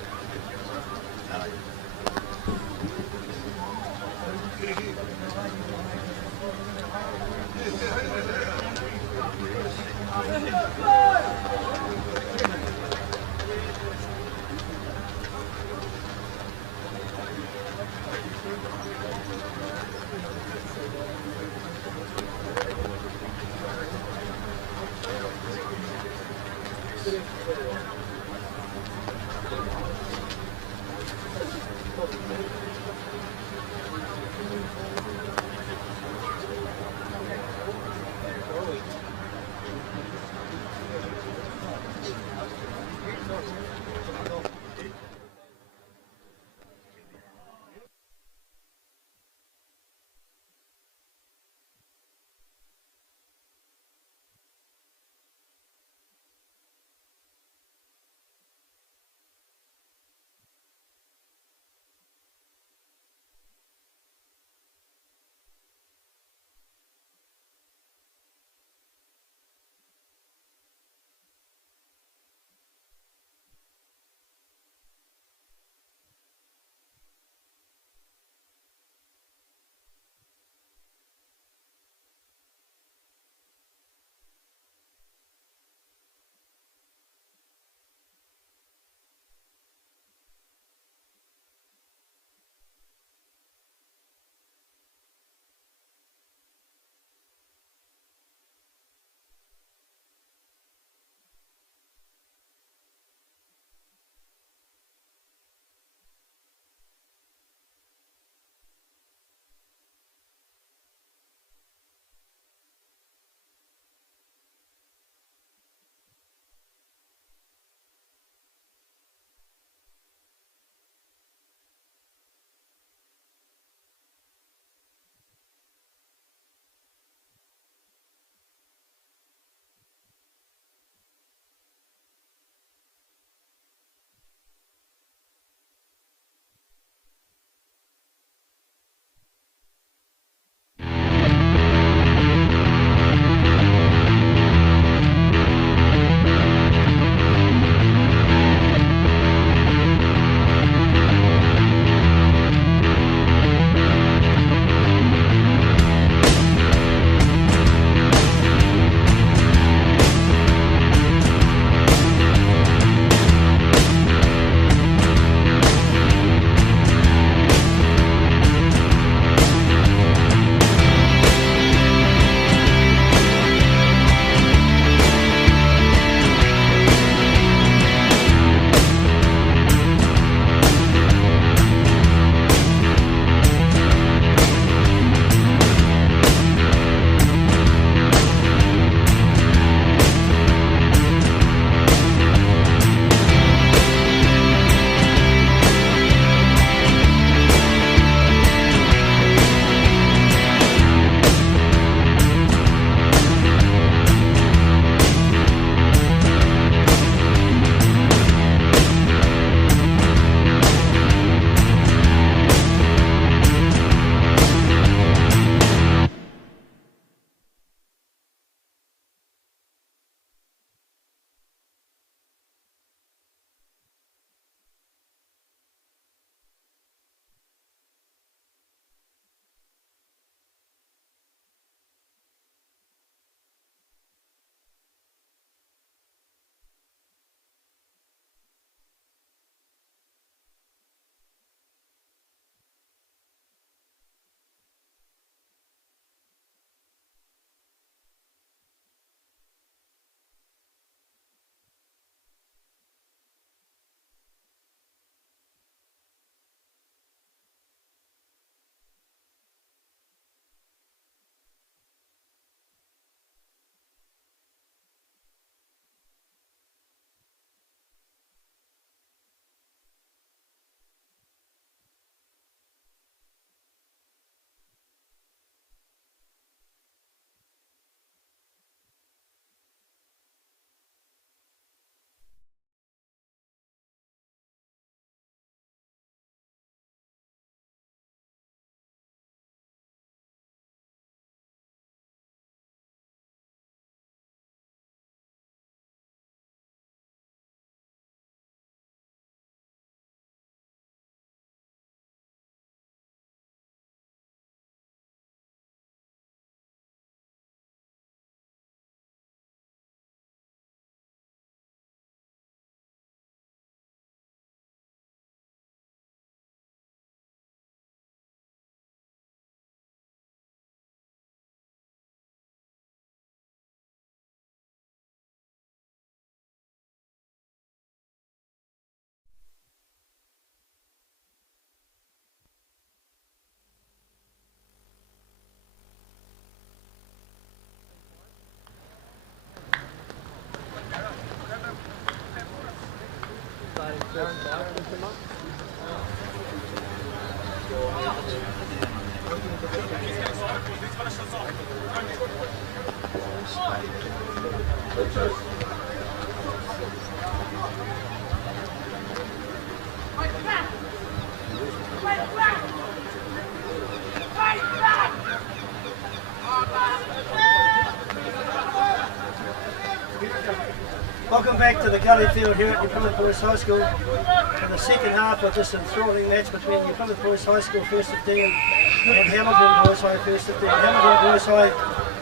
Welcome back to the Gully Field here at New Plymouth Boys High School for the second half of this enthralling match between New Plymouth Boys High School First 15 and Hamilton Boys High First 15. Hamilton Boys High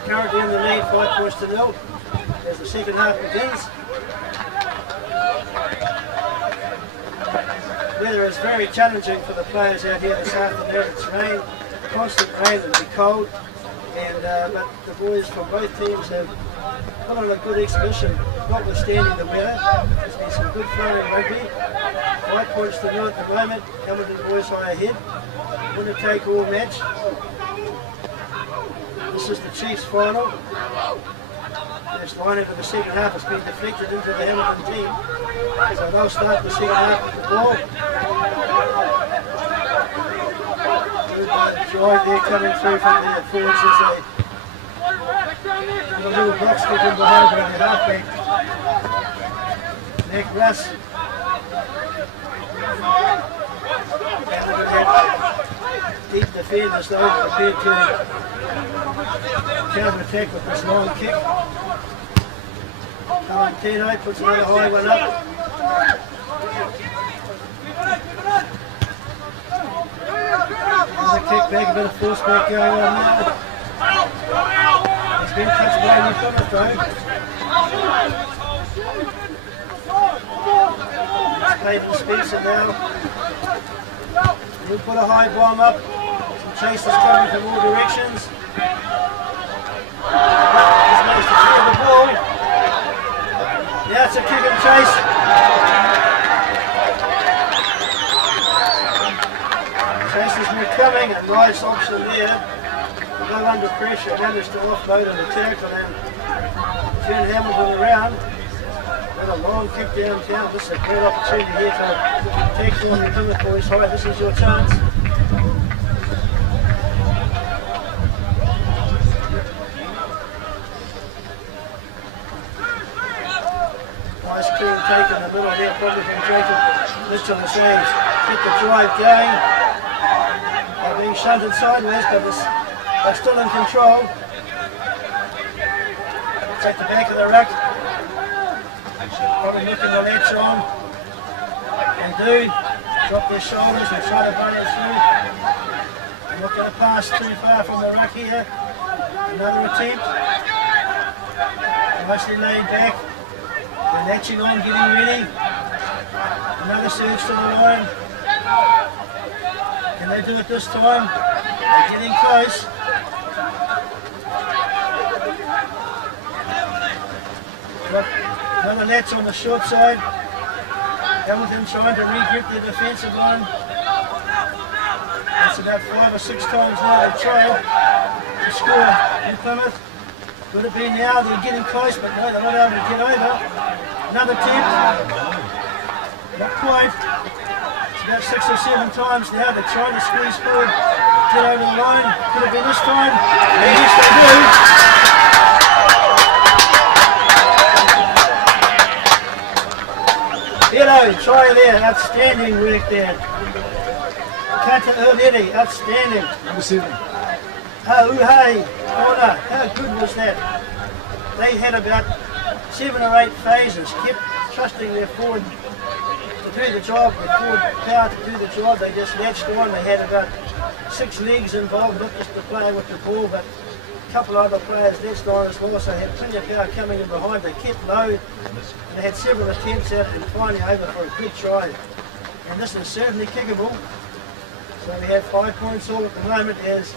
currently in the lead 5-0 as the second half begins. Weather is very challenging for the players out here this afternoon. It's rain, constant rain and cold, and but the boys from both teams have put on a good exhibition, notwithstanding the weather. There's been some good fun in rugby. 5-0 at the moment. Hamilton Boys High ahead. Winner take all match. This is the Chiefs final. This line into the second half has been deflected into the Hamilton team. So they'll start the second half with the ball. Good drive there coming through from the forwards as they a little box kick in behind them in the halfback. Nick Russ. Deep defenders though prepared to counter-attack with this long kick. Valentino puts another high one up. There's a kick back, a bit of force back going on now. It's been touched by New Plymouth though. It's Clayton Spencer now. We'll put a high bomb up. Some chasers coming from all directions. Just managed to clear the ball. Now it's a kick and chase. Chasers were coming, a nice option there. Go under pressure, managed to offload and attack and then turn Hamilton around. Got a long kick downtown. This is a great opportunity here to take on the Plymouth Boys High. This is your chance. Nice clean take in the middle there, probably from Jacob Mitchell as they keep the drive going. They're being shunted sideways, but they're still in control. Take the back of the ruck. Probably looking the latch on. They do. Drop their shoulders and try to bury it through. They're not going to pass too far from the ruck here. Another attempt. Nicely laid back. They're latching on, getting ready. Another surge to the line. Can they do it this time? They're getting close. Got another latch on the short side. Hamilton trying to regroup their defensive line. That's about 5 or 6 times now they've tried to score in Plymouth. Could it be now? They're getting close, but no, they're not able to get over. Another attempt. Not quite. It's about 6 or 7 times now. They're trying to squeeze forward, get over the line. Could it be this time? Yes, they do. Hello, try there. Outstanding work there. Kata Erletti, outstanding. Number 7. Oh, hey, corner. How good was that? They had about 7 or 8 phases, kept trusting their forward to do the job, their forward power to do the job. They just latched on. They had about 6 legs involved, not just the player with the ball, but a couple of other players latched on as well, so they had plenty of power coming in behind. They kept low, and they had several attempts out and finally over for a good try. And this is certainly kickable. So we have 5 points all at the moment as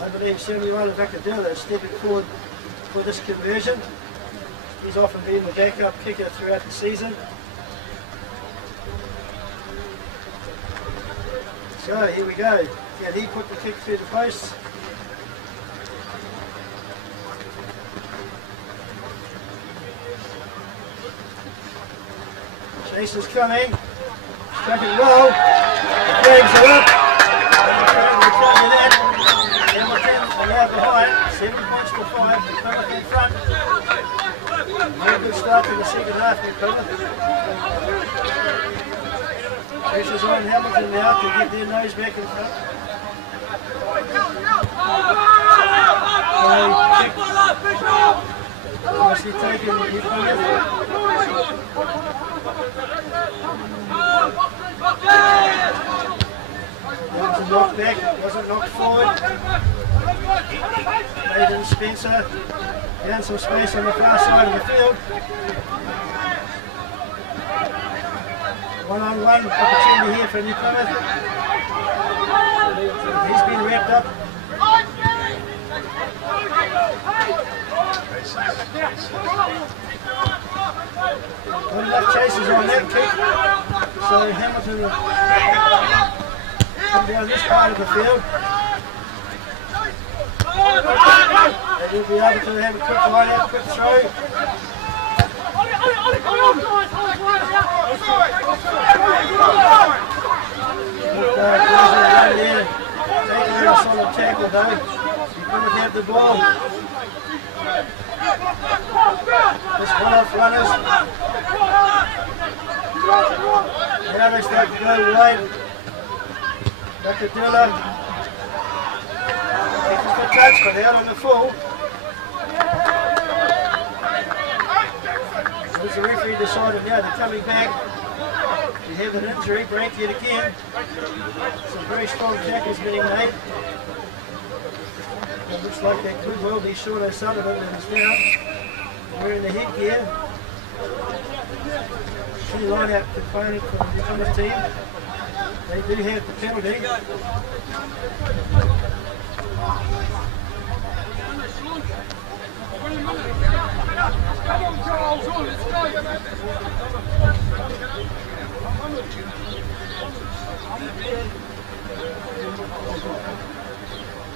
I believe certainly Riley Vacadilla is stepping forward for this conversion. He's often been the backup kicker throughout the season. So here we go. Yeah, he put the kick through the posts. Chase is coming. Struck it well. The flags are up. Hamilton are now behind. 7 points to 5. They're coming in front. good start to the second half here, Plymouth. Pressure's on Hamilton now to get their nose back in front. Obviously taking the hit from it. That was a knock back, wasn't knocked forward. Aiden Spencer down some space on the far side of the field. One-on-one opportunity here for New Plymouth. He's been wrapped up. Not enough chases on that kick, so Hamilton will come down this part of the field. They will be able to have a quick line out, quick throw. Taking a solid tackle though. He couldn't have the ball. Just one off runners. Now they start to go wide. Dr. Dilla. Taking for touch, but out on the full. As the referee decided now they're coming back. You have an injury, break yet again. Some very strong tackles being made. It looks like that could well be Sean O'Sullivan that is now wearing the headgear. Key line out complaining from the Plymouth team. They do have the penalty. Come on, Charles, let's go.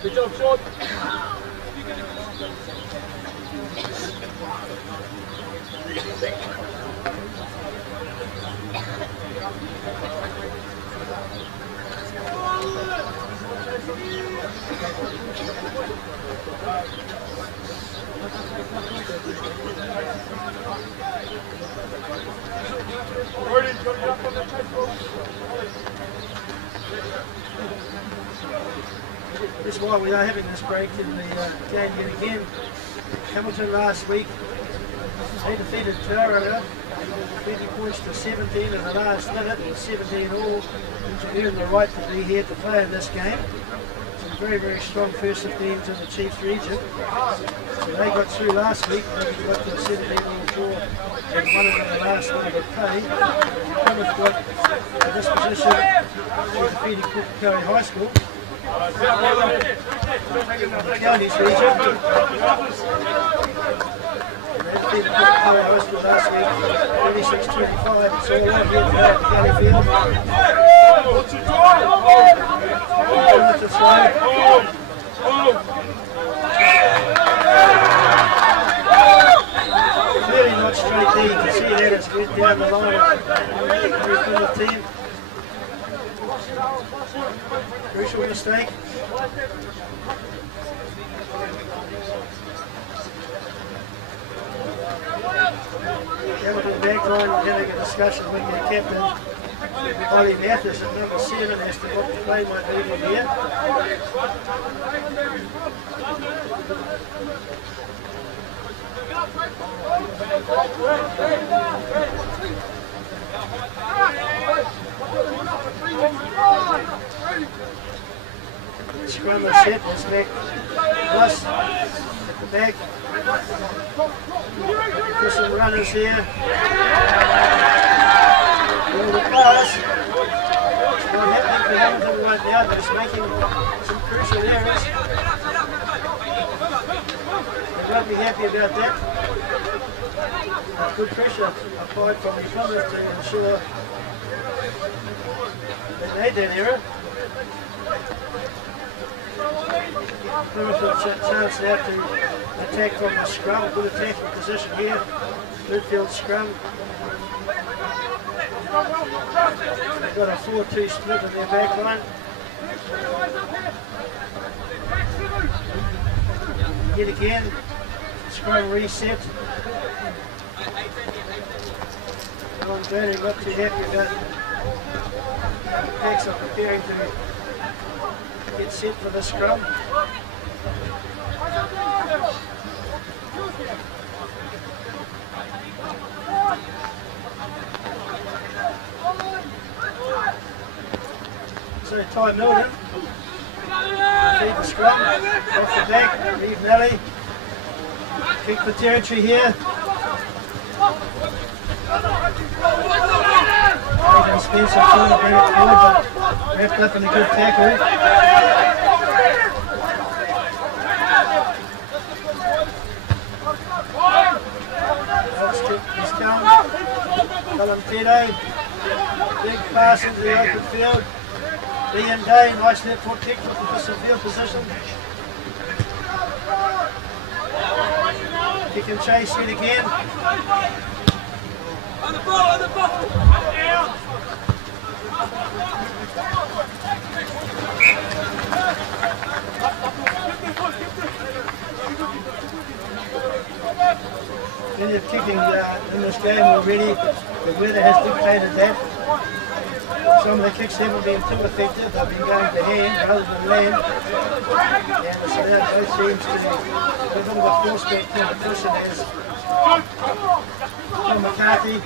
Good job, Sean. That's why we are having this break in the game yet again. Hamilton last week, they defeated Tara 20 points to 17 in the last minute, or 17 all, to earn the right to be here to play in this game. Some very, very strong first 15s in the Chiefs region. So they got through last week, they got to 17 all draw and won it in the last minute of play. Plymouth got to this position for defeating Cook High School. Counties region. They defeated High School last week, 26-25. It's all on here today at the County Field. Clearly not straight D. You can see that it's went down the line from the team. Crucial mistake. Hamilton backline having a discussion with their captain, Ollie Mathis, at number 7 as to what the play might be from here. Scrum is set, let's make plus at the back. For some runners here. Well, the pass. It's not happening for Hamilton right now, but it's making some crucial errors. They won't be happy about that. Good pressure applied from the Plymouth to ensure they made that error. Plymouth with a chance now to attack from the scrum. Good attacking position here. Midfield scrum. They've got a 4-2 split in their back line. Yet again, scrum reset. John Burney not too happy about the backs are preparing to get set for the scrum. So Ty Milton, feed the scrum, off the back, leave Nelly, kick for territory here. Adrian Spencer trying to bring it forward, but wrapped up in a good tackle. He's coming. Callum Teddo, big pass into the open field. Ian Day, nice left foot kick from the some field position. Kick and chase it again. On the ball, on the ball! Plenty of kicking in this game already. The weather has dictated that. Some of the kicks haven't been too effective. They've been going to hand rather than land. And it's allowed both teams to have a bit of a force-back competition as Tom McCarthy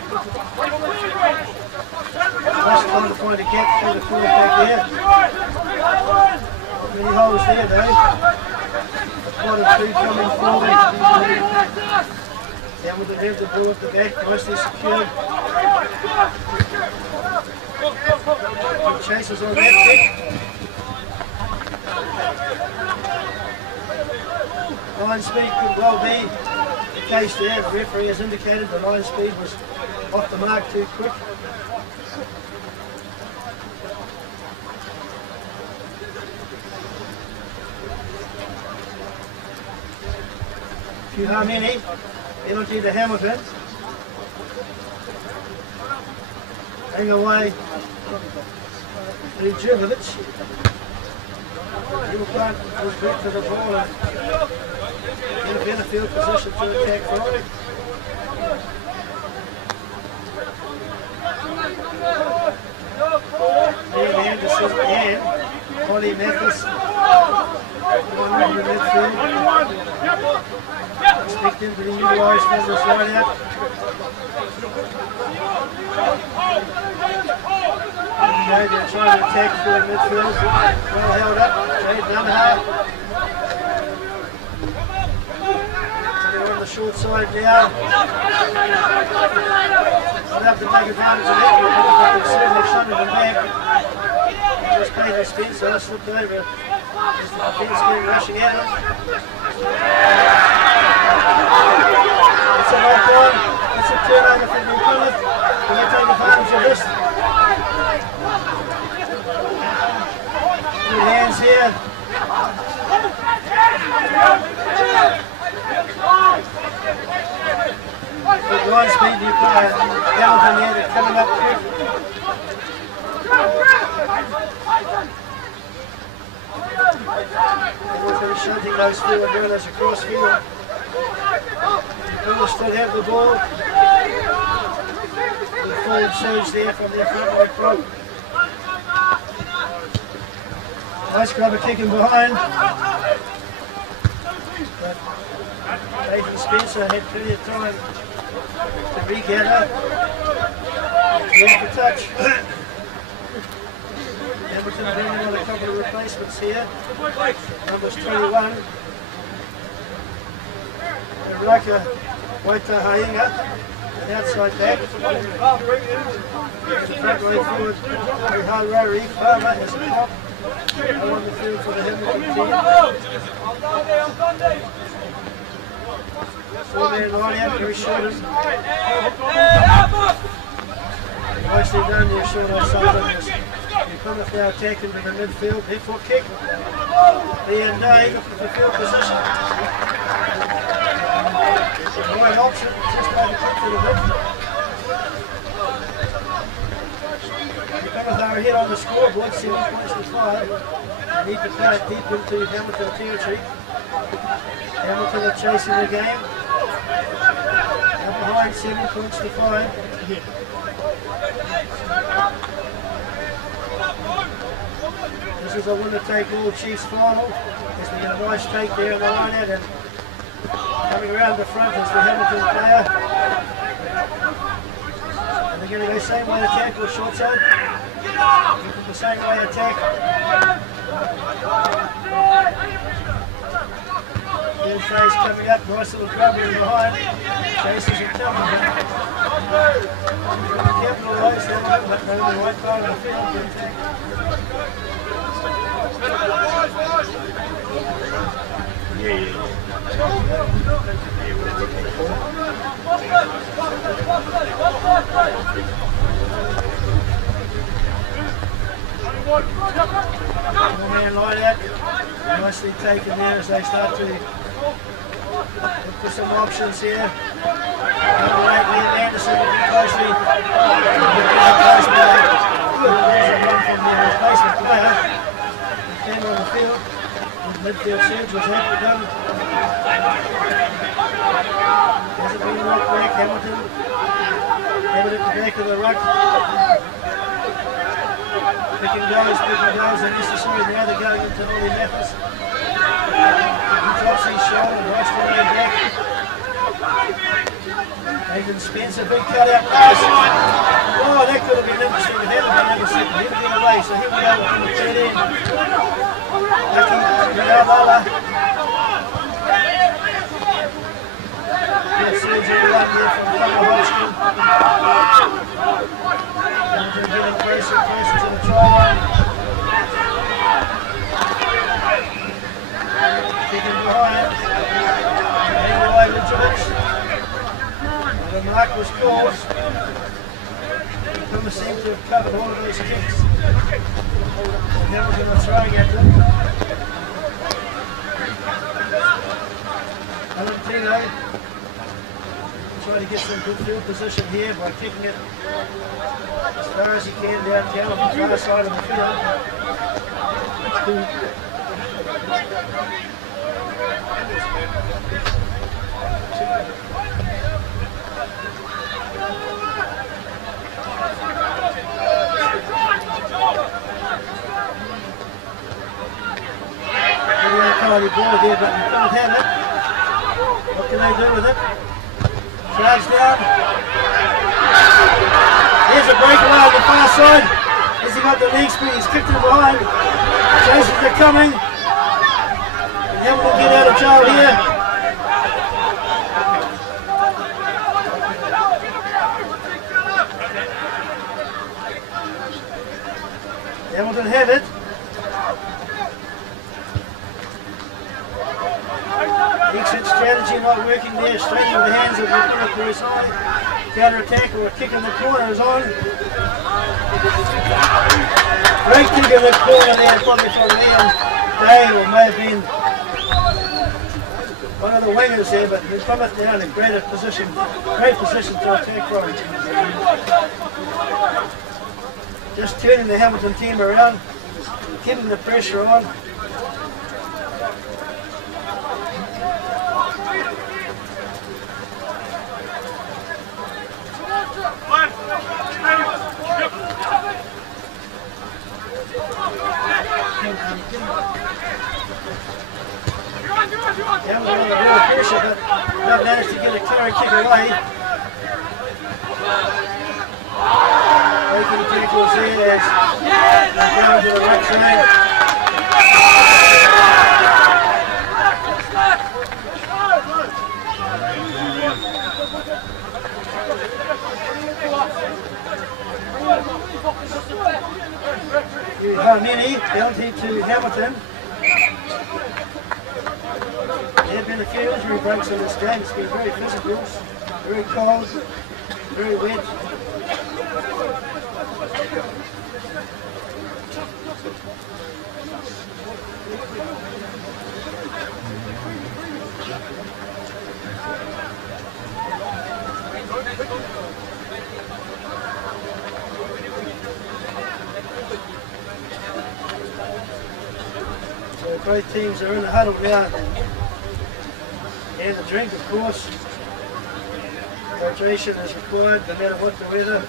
just trying to find a gap through the forward back there. Not many holes there though. Quite a two coming forward. Down with the rev, the ball at the back, nicely secured. Chases on that kick. Line speed could well be the case there. The referee has indicated the line speed was off the mark too quick. How many? Penalty to Hamilton. Hang away to Jugovic. Gilplant was back to the ball and in a better field position to attack forward. There the Anderson and Holly Mathis. One in the midfield. Expecting to be utilised for this line out. They're trying to attack through the midfield. Well held up. Jade Dunhar. They're on the short side now. They'll have to take advantage of that. They've certainly shunted them back. Just played the Spencer, slipped over. Just the defence getting rushing at him. It's a knock on. It's a turnover for New Plymouth. Can they take advantage of this? Good hands here. Good line speed, New Plymouth. Hamilton here, they're coming up quick. Everyone's shunting those forward runners across field. We'll still have the ball. The forward surge there from their front row club. Nice grubber kicking behind. But Nathan Spencer had plenty of time to regather. Off the touch. Hamilton bringing on a couple of replacements here. Numbers 21. Raka Waita Hainga, outside back. There's a front way forward. Harari Farmer has a pop. On the field for the Hamilton team. Four-man line out, very short. Nicely done there, Sean O'Sullivan. Plymouth now attacking to the midfield. Hip foot kick. Ian Day looking for field position. Right option, just by the kick to the midfield. Plymouth are ahead on the scoreboard, 7 points to 5. They need to play it deep into Hamilton territory. Hamilton are chasing the game. Up behind 7 points to 5. This is a winner take all Chiefs final. As we get a nice take there on the line out and coming around the front is the Hamilton player. And they're going to go same way attack or short side. The same way attack. Good phase coming up, nice little grub in behind. Chases it down. Capitalise that movement, they're in the right part of the field to attack. One man line out, nicely taken there as they start to look for some options here. Number 8, Liam Anderson looking closely. Close play. Good, there's a run from the replacement player. Defender on the field. Midfield surge was Hamilton. Hasn't been knocked back, Hamilton. Have it at the back of the ruck. Picking goes, they're necessary now, they're going into Ollie Mathis. He drops his shoulder, right the way back. Nathan Spencer, big cut out pass. Oh, that could have been interesting if Hamilton never seen him get away, so here we go from the third end. Lucky, Rialala. Good surgery run there from Papa Hodgkin. Hamilton getting closer and closer to the try line. Kicking behind. Heading away with George. And the mark was called. Plymouth seemed to have covered all of those kicks. Hamilton are throwing at them. Valentino trying to get some good field position here by kicking it as far as he can downtown on the far side of the field. Tiny ball here, but you can't have it. What can they do with it? Charge down. Here's a breakaway on the far side. Has he got the leg speed? He's kicked it behind. Chasers are coming. And Hamilton get out of jail here. Hamilton have it. Exit strategy not working there, straight into the hands of the Plymouth Boys High. Counter attack or a kick in the corner is on. Great kick in the corner there, probably from Liam Day, or may have been one of the wingers there, but Plymouth now in a great position to attack from. Just turning the Hamilton team around, keeping the pressure on. Hamilton under real pressure, but not managed to get a clear kick away. Breaking tackles there as down to the right side. Mini penalty to Hamilton. There have been a few injury breaks in this game. It's been very physical, very cold, very wet. So both teams are in the huddle now. And the drink, of course. Hydration is required no matter what the weather.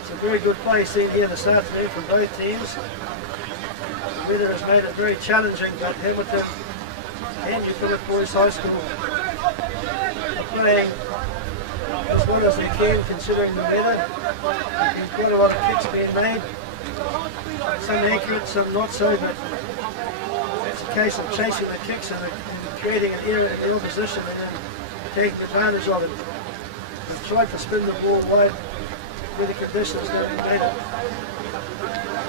It's a very good play seen here this afternoon from both teams. The weather has made it very challenging, but Hamilton and Plymouth Boys High School are playing as well as they can considering the weather. There's quite a lot of kicks being made. Some accurate, some not so, but it's a case of chasing the kicks and creating an error in the opposition and then taking advantage of it. We've tried to spin the ball wide where the conditions don't make it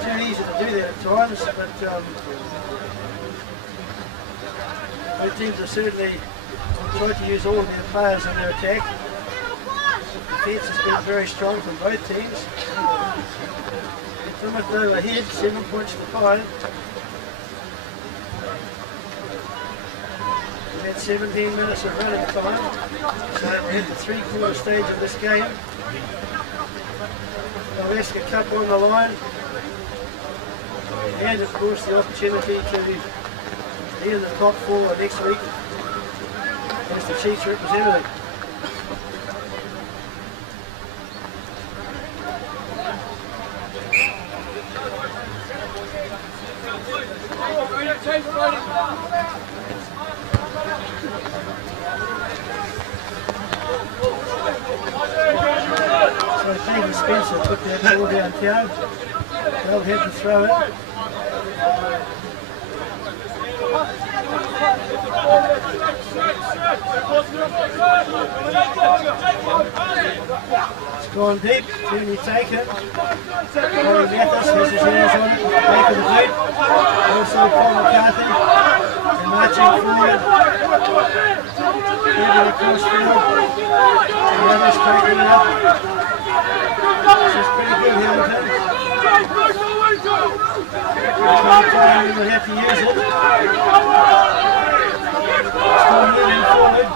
too easy to do that at times, but both teams have certainly tried to use all of their players in their attack. The defence has been very strong from both teams. Plymouth now ahead, 7 points to 5. We've had 17 minutes of running time, so we're at the three-quarter stage of this game. Moascar Cup on the line, and of course the opportunity to be in the top 4 next week as the Chiefs representative. So thank you, Spencer, took that ball downtown. They'll have to throw it. It's gone deep, Tierney take it. Corey Mathis has his hands on it, back of the boot. Also Paul McCarthy, and marching forward. Moving across field. The others taking it up. This is pretty good, Hamilton. One time we would have to use it. Still moving forward.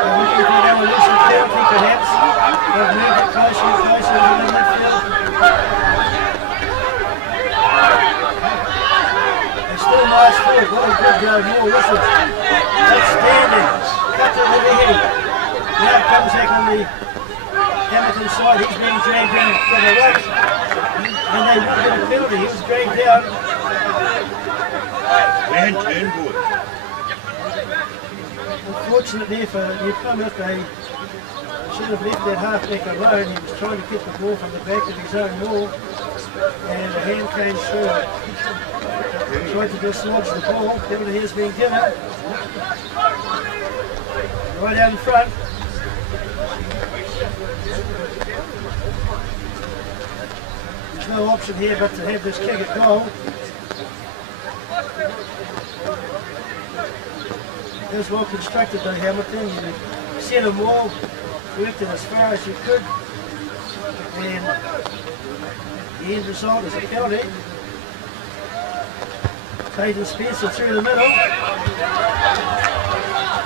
We could be demolition penalty perhaps. They've moved it closer and closer to the midfield. They still march forward. What a good go, more whistles. Outstanding. Cut to the head. Now it comes back on the Hamilton side. He's being dragged in for the right. And they get a penalty. He was dragged down. Man turn good. Unfortunately for New Plymouth, they should have left that halfback alone. He was trying to get the ball from the back of his own wall, and the hand came through. He tried to dislodge the ball. Penalty has been given. Right out in front. There's no option here but to have this kick at goal. It was well constructed by Hamilton. You set them all, worked it as far as you could, and the end result is a penalty. Peyton Spencer through the middle.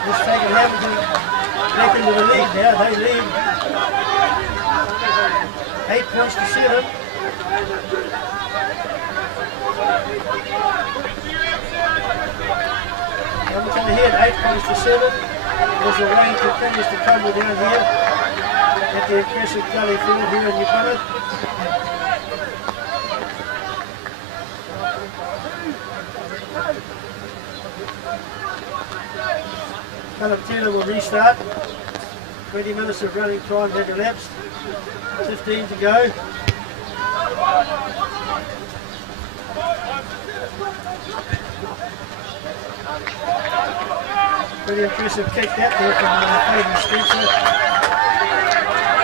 Just taking Hamilton back into the lead now. They lead 8 points to 7. Hamilton ahead, 8 points to 7. As the rain continues to tumble down here at the impressive gully field here in New Plymouth. Philip Taylor will restart. 20 minutes of running time had elapsed. 15 to go. Pretty impressive kick that there from Peyton Spencer.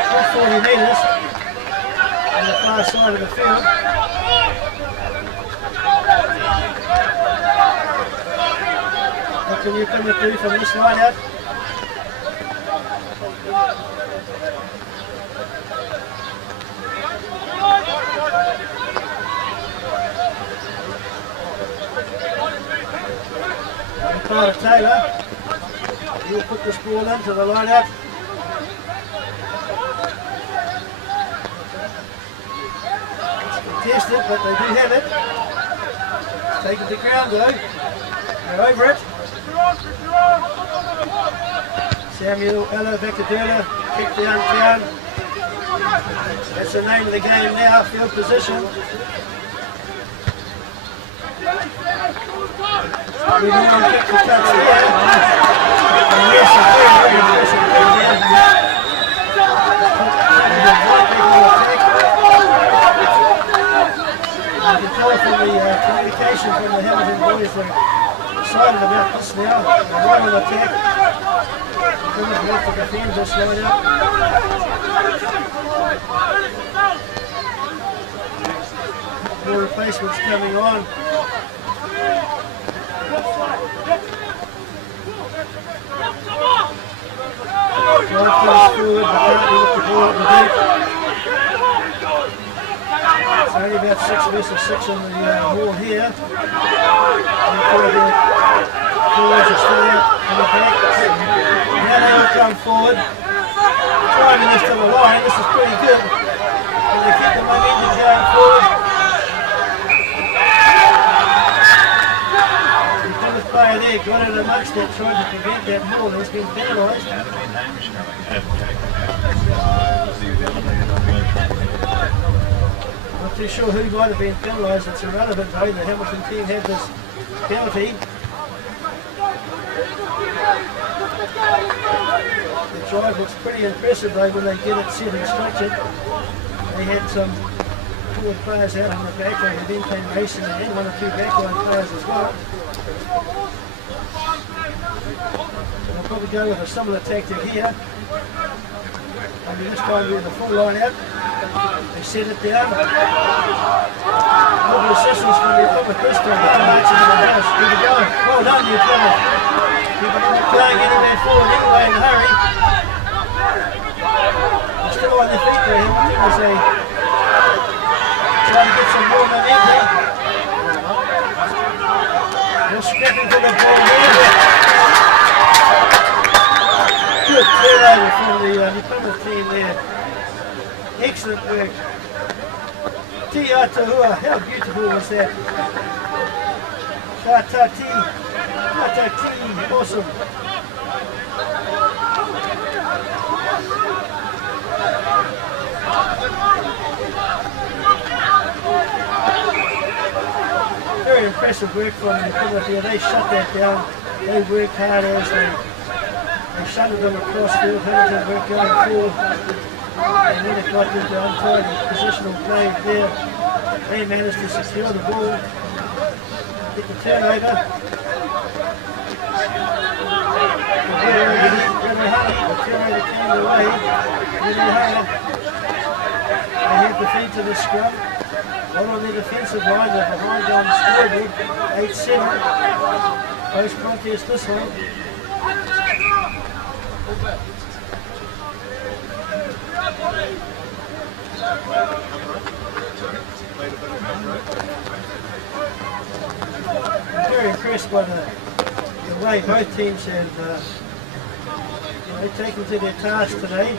About 40 metres on the far side of the field. What can New Plymouth do from this line out? Carter Taylor. He'll put this ball into the line out. It's contest it, but they do have it. Take it to ground though. They're over it. Samuel Ella Vacadurla, kick down. That's the name of the game now, field position. We're going to kick the touch there. And yes, a very, very impressive kick there. You can tell from the communication from the Hamilton boys, they're excited about this now. They're right on attack. Plymouth left to defend this line up. More replacements coming on. Drive comes forward, but currently with the ball at the deep. It's only about 6 versus 6 on the ball here. And forward there. Forwards are still out in the back. Now they all come forward. Driving this to the line, this is pretty good. But they keep the momentum going forward. The Plymouth player there got it amongst it, trying to prevent that ball. He's been penalised. Not too sure who might have been penalised. It's irrelevant though. The Hamilton team had this penalty. The drive looks pretty impressive though when they get it set and structured. They had some forward players out on the back line and then came racing and 1 or 2 backline players as well. So they'll probably go with a similar tactic here. Maybe this time we're the full line out. They set it down. All the assistance from the Plymouth Bristol. Marching in the house. Keep it going. Well done, you Plymouth. Keep it going any man forward anyway in a hurry. They're still on their feet there. As they try to get some more momentum. They're scrapping for the ball here. Good turnover from the Plymouth team there. Excellent work. Tia Tahua, how beautiful was that? Tatati, awesome. Very impressive work from the Plymouth here. They shut that down. They worked hard as they shuttled them across field. Hamilton worked going forward. And then it got into untidy positional play there. They managed to secure the ball, get the turnover. The turnover came away. They had the feed to the scrum. Not on their defensive line, they're behind on the scoreboard. 8-7. Post contest this one. I'm very impressed by the way both teams have taken to their task today.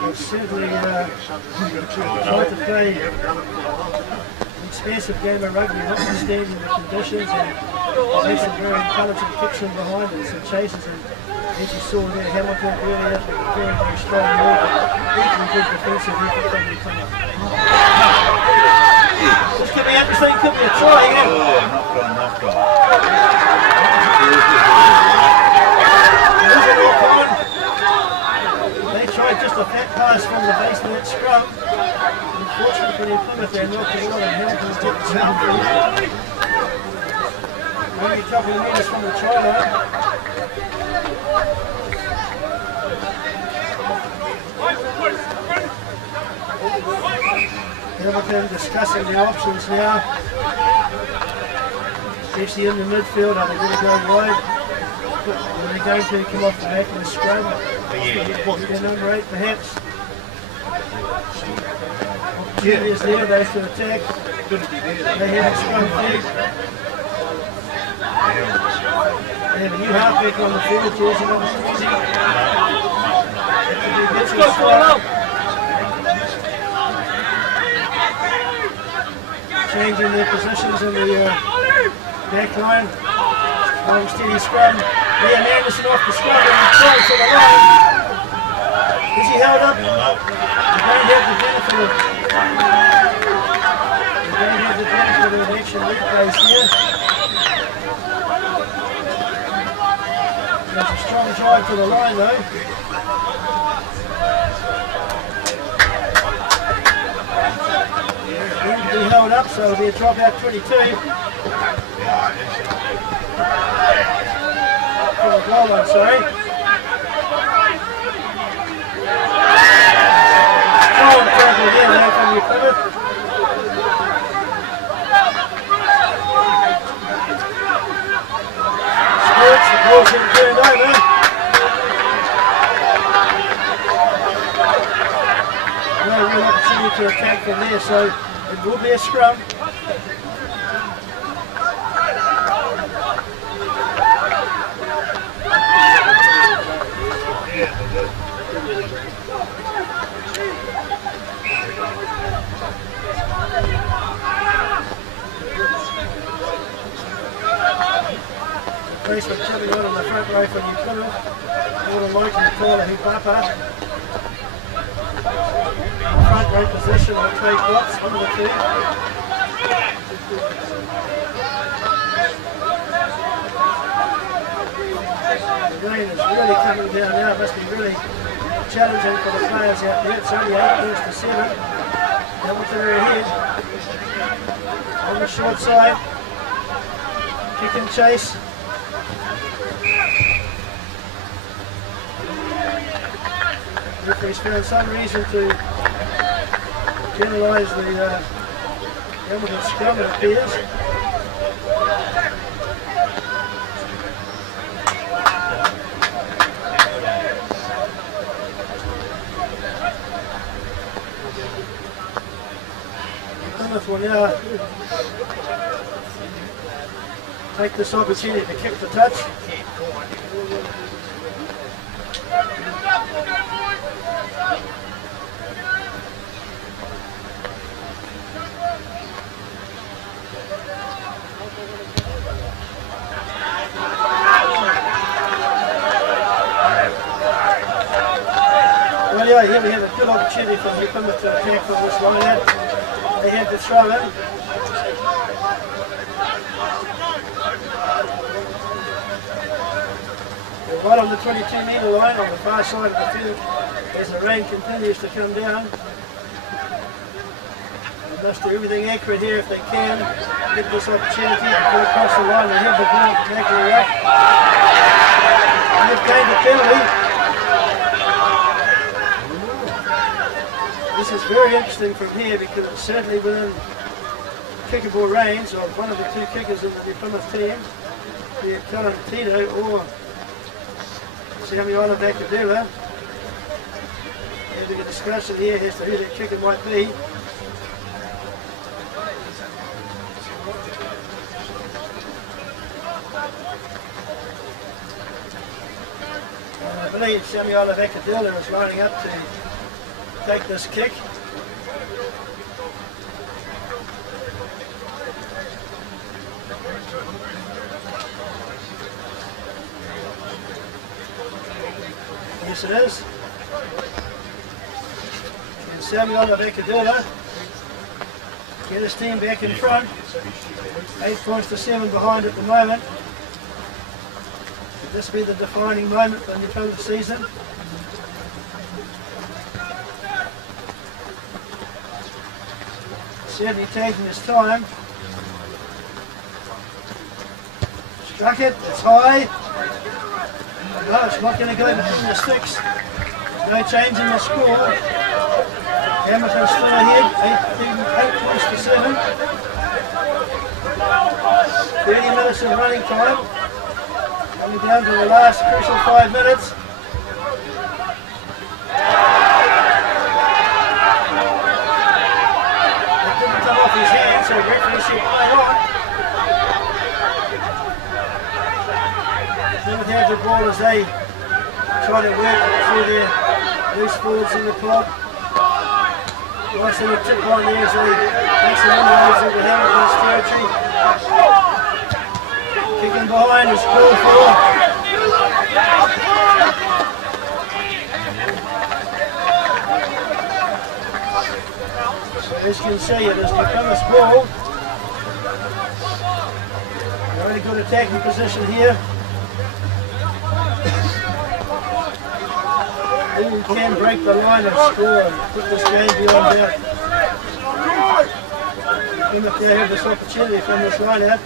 They've certainly tried to play an expansive game of rugby, notwithstanding the conditions, and made some very intelligent kicks in behind and some chases. And as you saw there, Hamilton earlier, very, very strong ball, but equally good defensive effort from the Plymouth. This could be interesting, could be a try again. Knock on. They tried just a fat pass from the base of that scrum. Unfortunately for Plymouth, they knocked it on and Hamilton's got the scrum. Maybe a couple of metres from the try line. Hamilton discussing the options now. Especially in the midfield, are they going to go wide? Are they going to come off the back of the scrum? Their number 8 perhaps. Opportunities there, those to attack. They have a scrum flag. They have a new halfback on the field, jersey number 20. Let's go, changing their positions in the back line. Long steady scrum. Liam Anderson off the scrum and he throws to the line. Is he held up? You don't have the benefit of an action replays here. There's a strong drive to the line though. He held up, so it'll be a drop out 22. For the goal line, sorry. Oh, terrible again now from your Plymouth. Sports, the ball's getting turned over. No real opportunity to attack from there, so it will be a scrum. Placement coming out on the front row from New Plymouth. Gordon Mike and Paula Hupapa. Front row position on Craig Watts, one of the two. The rain is really coming down now. It must be really challenging for the players out there. It's only 8 minutes to 7. Hamilton are ahead. On the short side. Kick and chase. Referee's found some reason to penalise the Hamilton scrum, it appears. Plymouth will now take this opportunity to kick the touch. Well, yeah, here we have a good opportunity for New Plymouth to attack from this line. They had to throw in. They're right on the 22-metre line on the far side of the field as the rain continues to come down. They must do everything accurate here if they can. Get this opportunity to go across the line and have the ball tackle up. And they've gained a penalty. This is very interesting from here because it's certainly within kickable range of one of the two kickers in the New Plymouth team, be it Colin Tito or Samuel Bakadula. Having a discussion here as to who that kicker might be. I believe Samuel Bakadula is lining up to take this kick. Yes, it is. And Samuel Bakadula get his team back in front. 8 points to 7 behind at the moment. Could this be the defining moment for the New Plymouth season? Certainly taking his time. Struck it, it's high. No, it's not going to go between the sticks. No change in the score. Hamilton's still ahead, 8 points to 7. 30 minutes of running time. Coming down to the last crucial 5 minutes. Off his hand, so the referee should play on. Plymouth have the ball as they try to work through their loose forwards in the clock. Nice little tip line there as he makes some inroads into Hamilton's territory. Kicking behind is called for. So as you can see, it is the Plymouth ball. Very good attacking position here. Who can break the line and score and put this game beyond doubt. Plymouth now have this opportunity from this line out.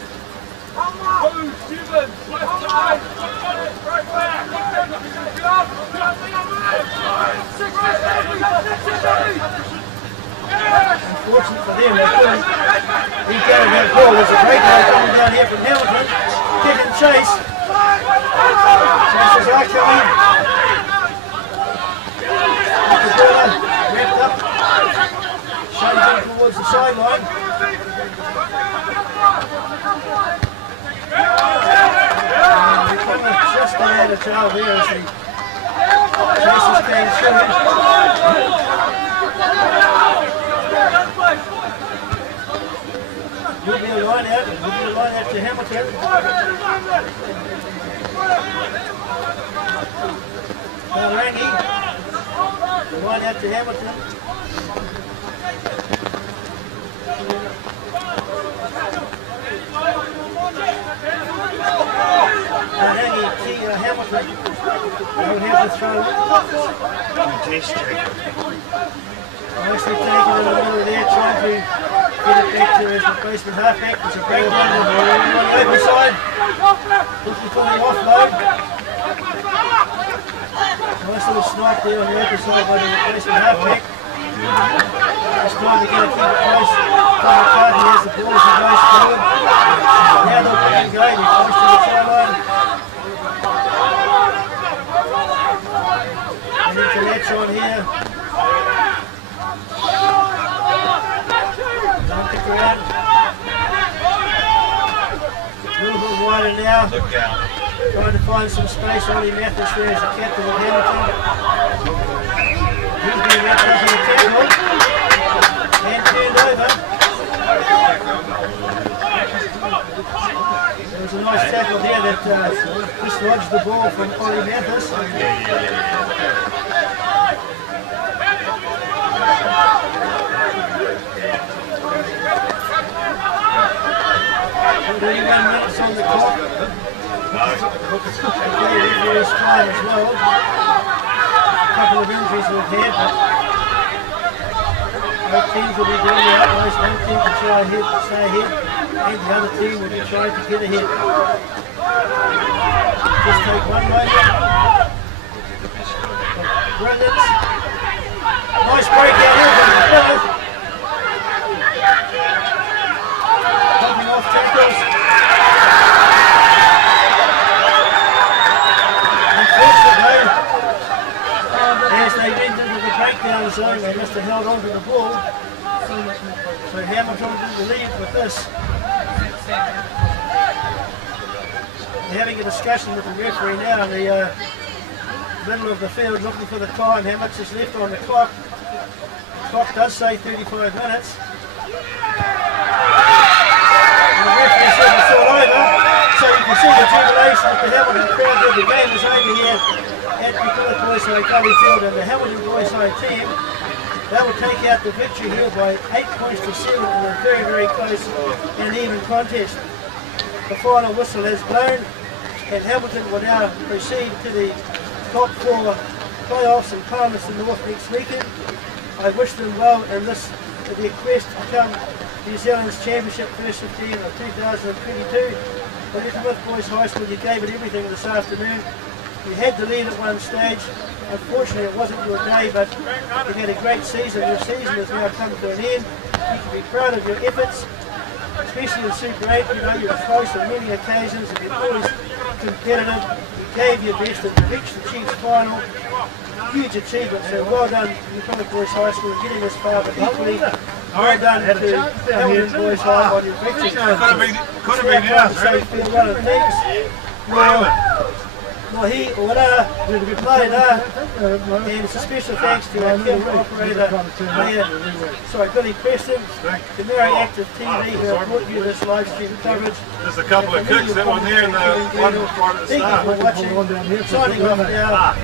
Unfortunate for them, they couldn't regain that ball. There's a great ball coming down here from Hamilton. Kick and chase. Chases are coming. The ball wrapped up. Shoved in towards the sideline. Just out of trail there as the chasers came through. Will be a line out, will be a line out to Hamilton. Rangi, the line out to Hamilton. Rangi, Hamilton. They would have to throw. Nicely taken in the middle there, trying to get it back to his replacement halfback. There's a breakdown on the open side. Looking for the offload. Nice little snipe there on the open side by the replacement halfback. Just trying to get it close. McCartney has the ball as he goes forward. Now they'll let him go. They're close to the try line. And into Letch on here. Kick around. A little bit wider now. Look out. Trying to find some space. Ollie Mathis there as the captain of Hamilton. He's been wrapped up in the tackle. And turned over. There was a nice tackle there that dislodged the ball from Ollie Mathis. $31 minutes on the clock. Very strong as well. A couple of injuries we've had, but both teams will be doing their utmost. One team will try to stay ahead, and the other team will be trying to get ahead. Just take one moment. Brilliant. Nice breakdown here from Plymouth. Coming off tackles. Unfortunately, as they went into the breakdown zone, they must have held on to the ball. So Hamilton didn't lead with this. They're having a discussion with the referee now in the middle of the field, looking for the time, how much is left on the clock. The clock does say 35 minutes. The referee said it's all over, so you can see the jubilation of the Hamilton crowd there. The game is over here at the Plymouth Boys High field, and the Hamilton Boys High team, they will take out the victory here by 8 points to 7 in a very, very close and even contest. The final whistle has blown, and Hamilton will now proceed to the top 4 playoffs in Palmerston North next weekend. I wish them well in this, their quest to become New Zealand's Championship first 15 of 2022. But at Plymouth Boys High School, you gave it everything this afternoon. You had the lead at one stage. Unfortunately, it wasn't your day, but you had a great season. Your season has now come to an end. You can be proud of your efforts, especially in Super 8. You know, you were close on many occasions and you're always competitive. You gave your best and you reached the Chiefs final. Huge achievement, so well done to Plymouth Boys High School getting this far, but equally well done to Hamilton Boys High on your victory. Could have been out. Say farewell and thanks. Mahi, ora, and it's a special thanks to our camera operator, Billy Preston, the very active TV who have brought you this live stream coverage. There's a couple of cooks that were there in the one part of the Thank you for watching. Signing off now.